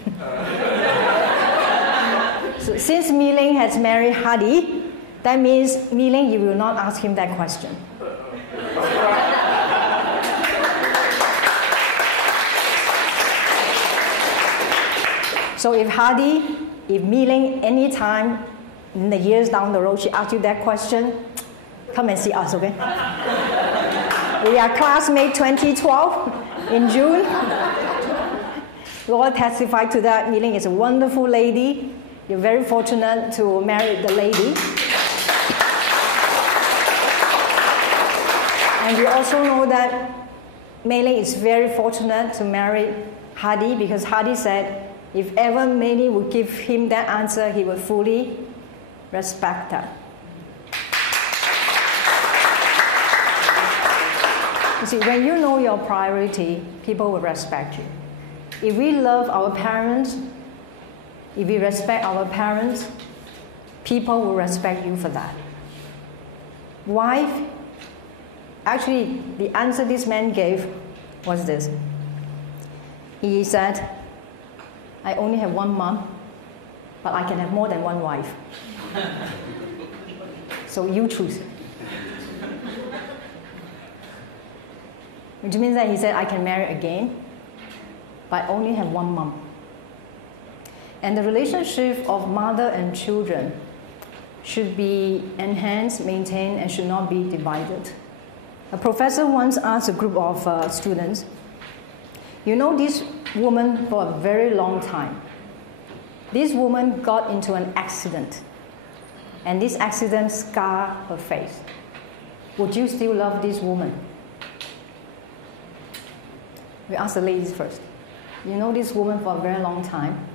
So since Miling has married Hadi, that means Miling, you will not ask him that question. So if Miling, anytime in the years down the road, she asks you that question, come and see us, okay? We are classmates 2012 in June. We all testified to that. Miling is a wonderful lady. you're very fortunate to marry the lady. And we also know that Mei Ling is very fortunate to marry Hadi, because Hadi said if ever Mei Ling would give him that answer, he would fully respect that. You see, when you know your priority, people will respect you. If we love our parents, if we respect our parents, people will respect you for that. Wife, actually, the answer this man gave was this. He said, I only have one mom, but I can have more than one wife. So you choose. Which means that he said, I can marry again, but I only have one mom. And the relationship of mother and children should be enhanced, maintained, and should not be divided. A professor once asked a group of students, you know this woman for a very long time. This woman got into an accident, and this accident scarred her face. Would you still love this woman? We ask the ladies first. You know this woman for a very long time.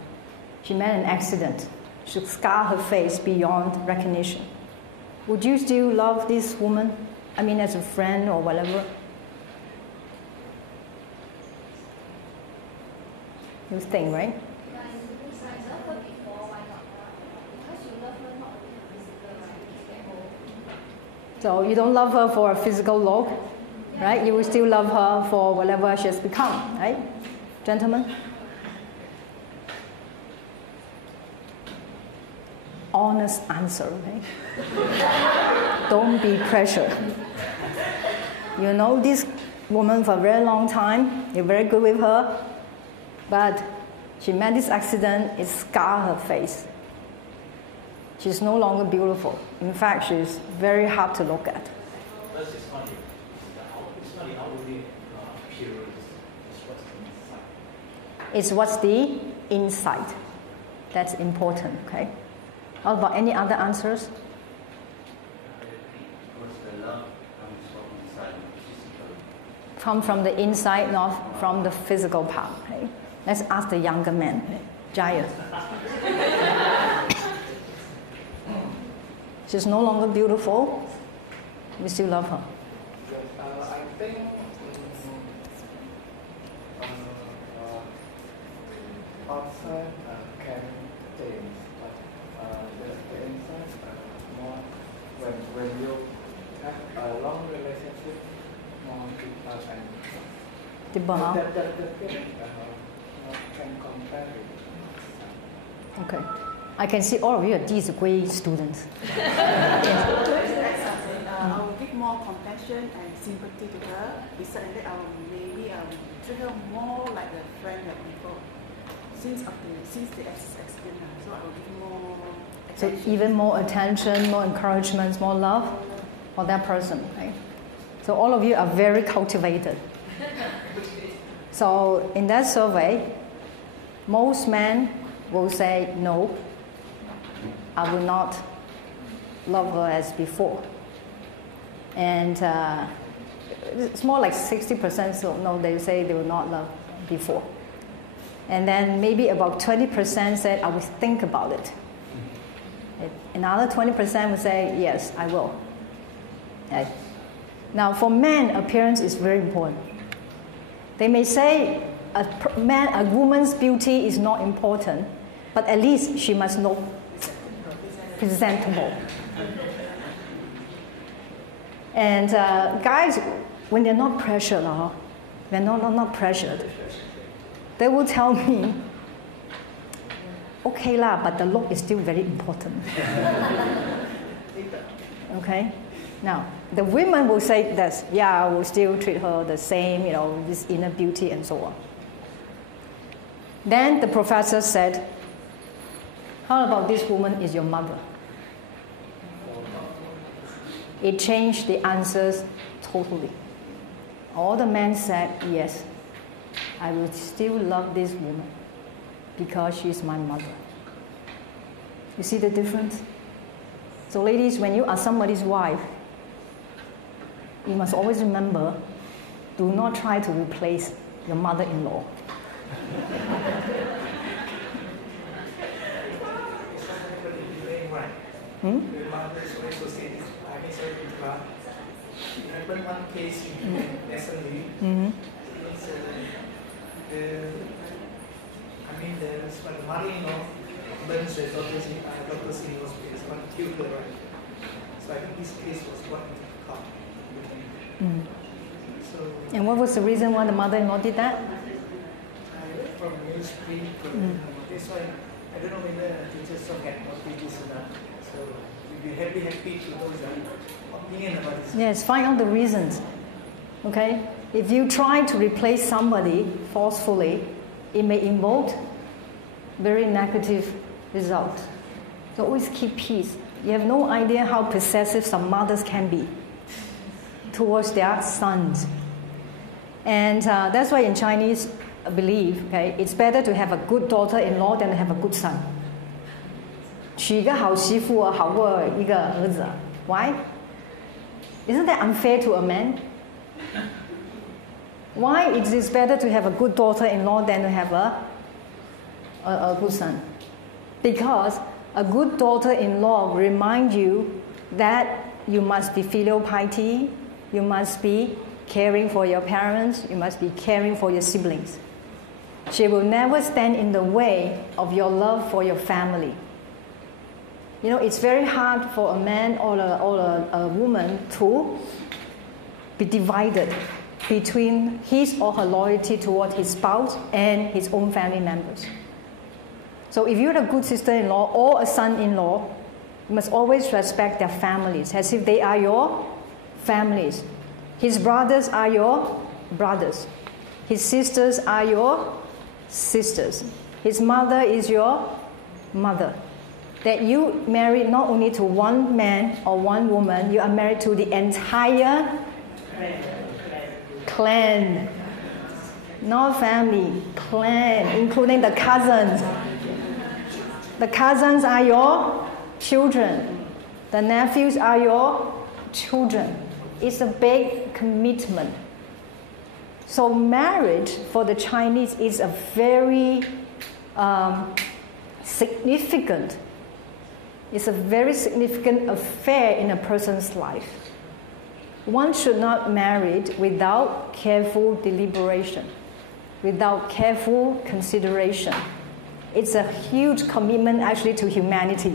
She met an accident. She scarred her face beyond recognition. Would you still love this woman? I mean, as a friend or whatever? You think, right? So you don't love her for a physical look, right? You will still love her for whatever she has become, right? Gentlemen? Honest answer, okay? Don't be pressured. You know this woman for a very long time, you're very good with her, but she met this accident, it scarred her face. She's no longer beautiful. In fact, she's very hard to look at. That's just funny. It's not the outwardly appearance, it's what's inside. It's what's the inside. That's important, okay? How about any other answers? Because the love comes from inside, physically. Come from the inside, not from the physical part, okay? Let's ask the younger man, Jaya. She's no longer beautiful. We still love her. I think outside can change, but the inside more when you have a long relationship, more deeper and Deeper, huh? the feeling can compare with outside. Okay. I can see all of you are Dizigui students. I will give more compassion and sympathy to her. Besides that, I will maybe treat her more like a friend than before. Since the accident, so I will give more So attention. even more attention, more encouragement, more love for that person, right? So all of you are very cultivated. So in that survey, most men will say, no, I will not love her as before. And it's more like 60%, so no, they say they will not love before. And then maybe about 20% said, I will think about it. Another 20% will say, yes, I will. Okay. Now, for men, appearance is very important. They may say a woman's beauty is not important, but at least she must look presentable. And guys, when they're not pressured, when not pressured, they will tell me, okay lah, but the look is still very important. Okay? Now, the women will say this, yeah, I will still treat her the same, this inner beauty and so on. Then the professor said, how about this woman is your mother? It changed the answers totally. All the men said, yes, I will still love this woman because she's my mother. You see the difference? So ladies, when you are somebody's wife, you must always remember, do not try to replace your mother-in-law. The mother is also saying, I guess I happened one case in assembly. The mother-in-law burns the daughter's in-laws because one killed her. Right? So I think this case was brought into court. So, and what was the reason why the mother-in-law did that? I read from newsprint. That's why I don't know whether teachers so get this or not. So we'd be happy to know the opinion about this. Yes, find out the reasons. Okay? If you try to replace somebody forcefully, it may invoke very negative results. So always keep peace. You have no idea how possessive some mothers can be towards their sons. And that's why in Chinese belief, okay, it's better to have a good daughter-in-law than to have a good son. 娶一个好媳妇好过一个儿子. Why? Isn't that unfair to a man? Why it is better to have a good daughter-in-law than to have a good son? Because a good daughter-in-law will remind you that you must be filial piety, you must be caring for your parents, you must be caring for your siblings. She will never stand in the way of your love for your family. You know, it's very hard for a man or a woman to be divided between his or her loyalty toward his spouse and his own family members. So if you're a good sister-in-law or a son-in-law, you must always respect their families as if they are your families. His brothers are your brothers. His sisters are your sisters. His mother is your mother. That you married not only to one man or one woman, you are married to the entire clan. Not family, clan, including the cousins. The cousins are your children. The nephews are your children. It's a big commitment. So marriage for the Chinese is a very significant affair in a person's life. One should not marry without careful deliberation, without careful consideration. It's a huge commitment actually to humanity.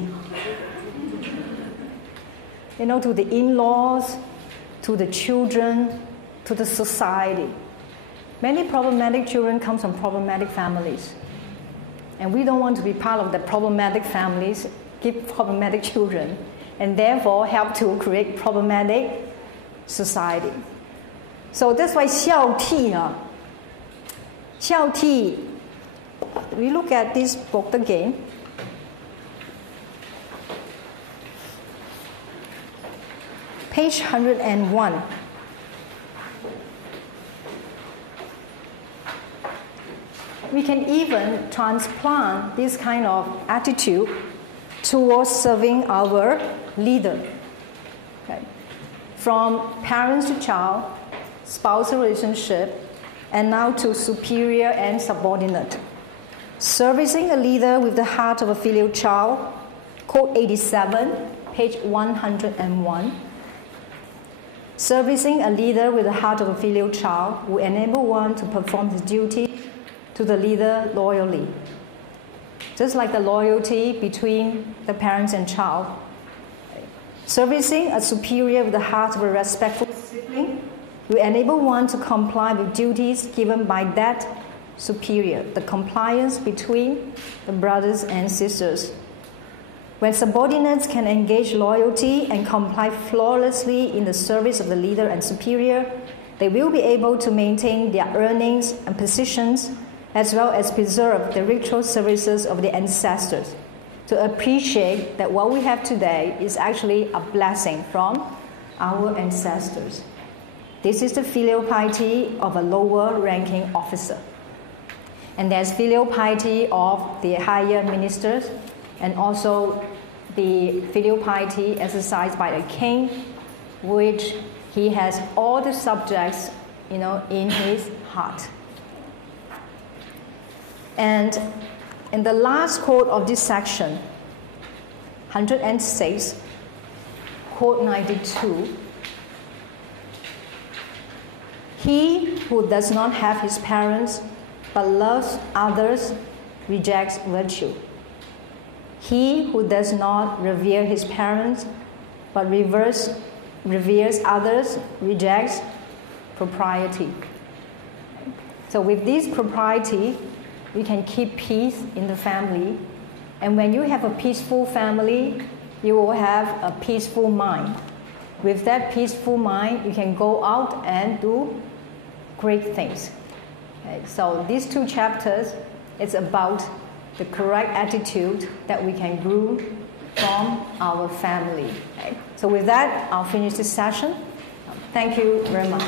You know, to the in-laws, to the children, to the society. Many problematic children come from problematic families. And we don't want to be part of the problematic families, give problematic children, and therefore help to create problematic society. So that's why 孝悌, we look at this book again. Page 101. We can even transplant this kind of attitude towards serving our leader. Okay. From parents to child, spousal relationship, and now to superior and subordinate. Servicing a leader with the heart of a filial child, quote 87, page 101. Servicing a leader with the heart of a filial child will enable one to perform his duty to the leader loyally. Just like the loyalty between the parents and child. Servicing a superior with the heart of a respectful sibling will enable one to comply with duties given by that superior, the compliance between the brothers and sisters. When subordinates can engage loyalty and comply flawlessly in the service of the leader and superior, they will be able to maintain their earnings and positions as well as preserve the ritual services of the ancestors, to appreciate that what we have today is actually a blessing from our ancestors. This is the filial piety of a lower ranking officer. And there's filial piety of the higher ministers and also the filial piety exercised by the king, which he has all the subjects, in his heart. And in the last quote of this section, 106, quote 92, he who does not have his parents but loves others rejects virtue. He who does not revere his parents but reveres others rejects propriety. So with this propriety, we can keep peace in the family. And when you have a peaceful family, you will have a peaceful mind. With that peaceful mind, you can go out and do great things. Okay, so these two chapters, it's about the correct attitude that we can grow from our family. Okay, so with that, I'll finish this session. Thank you very much.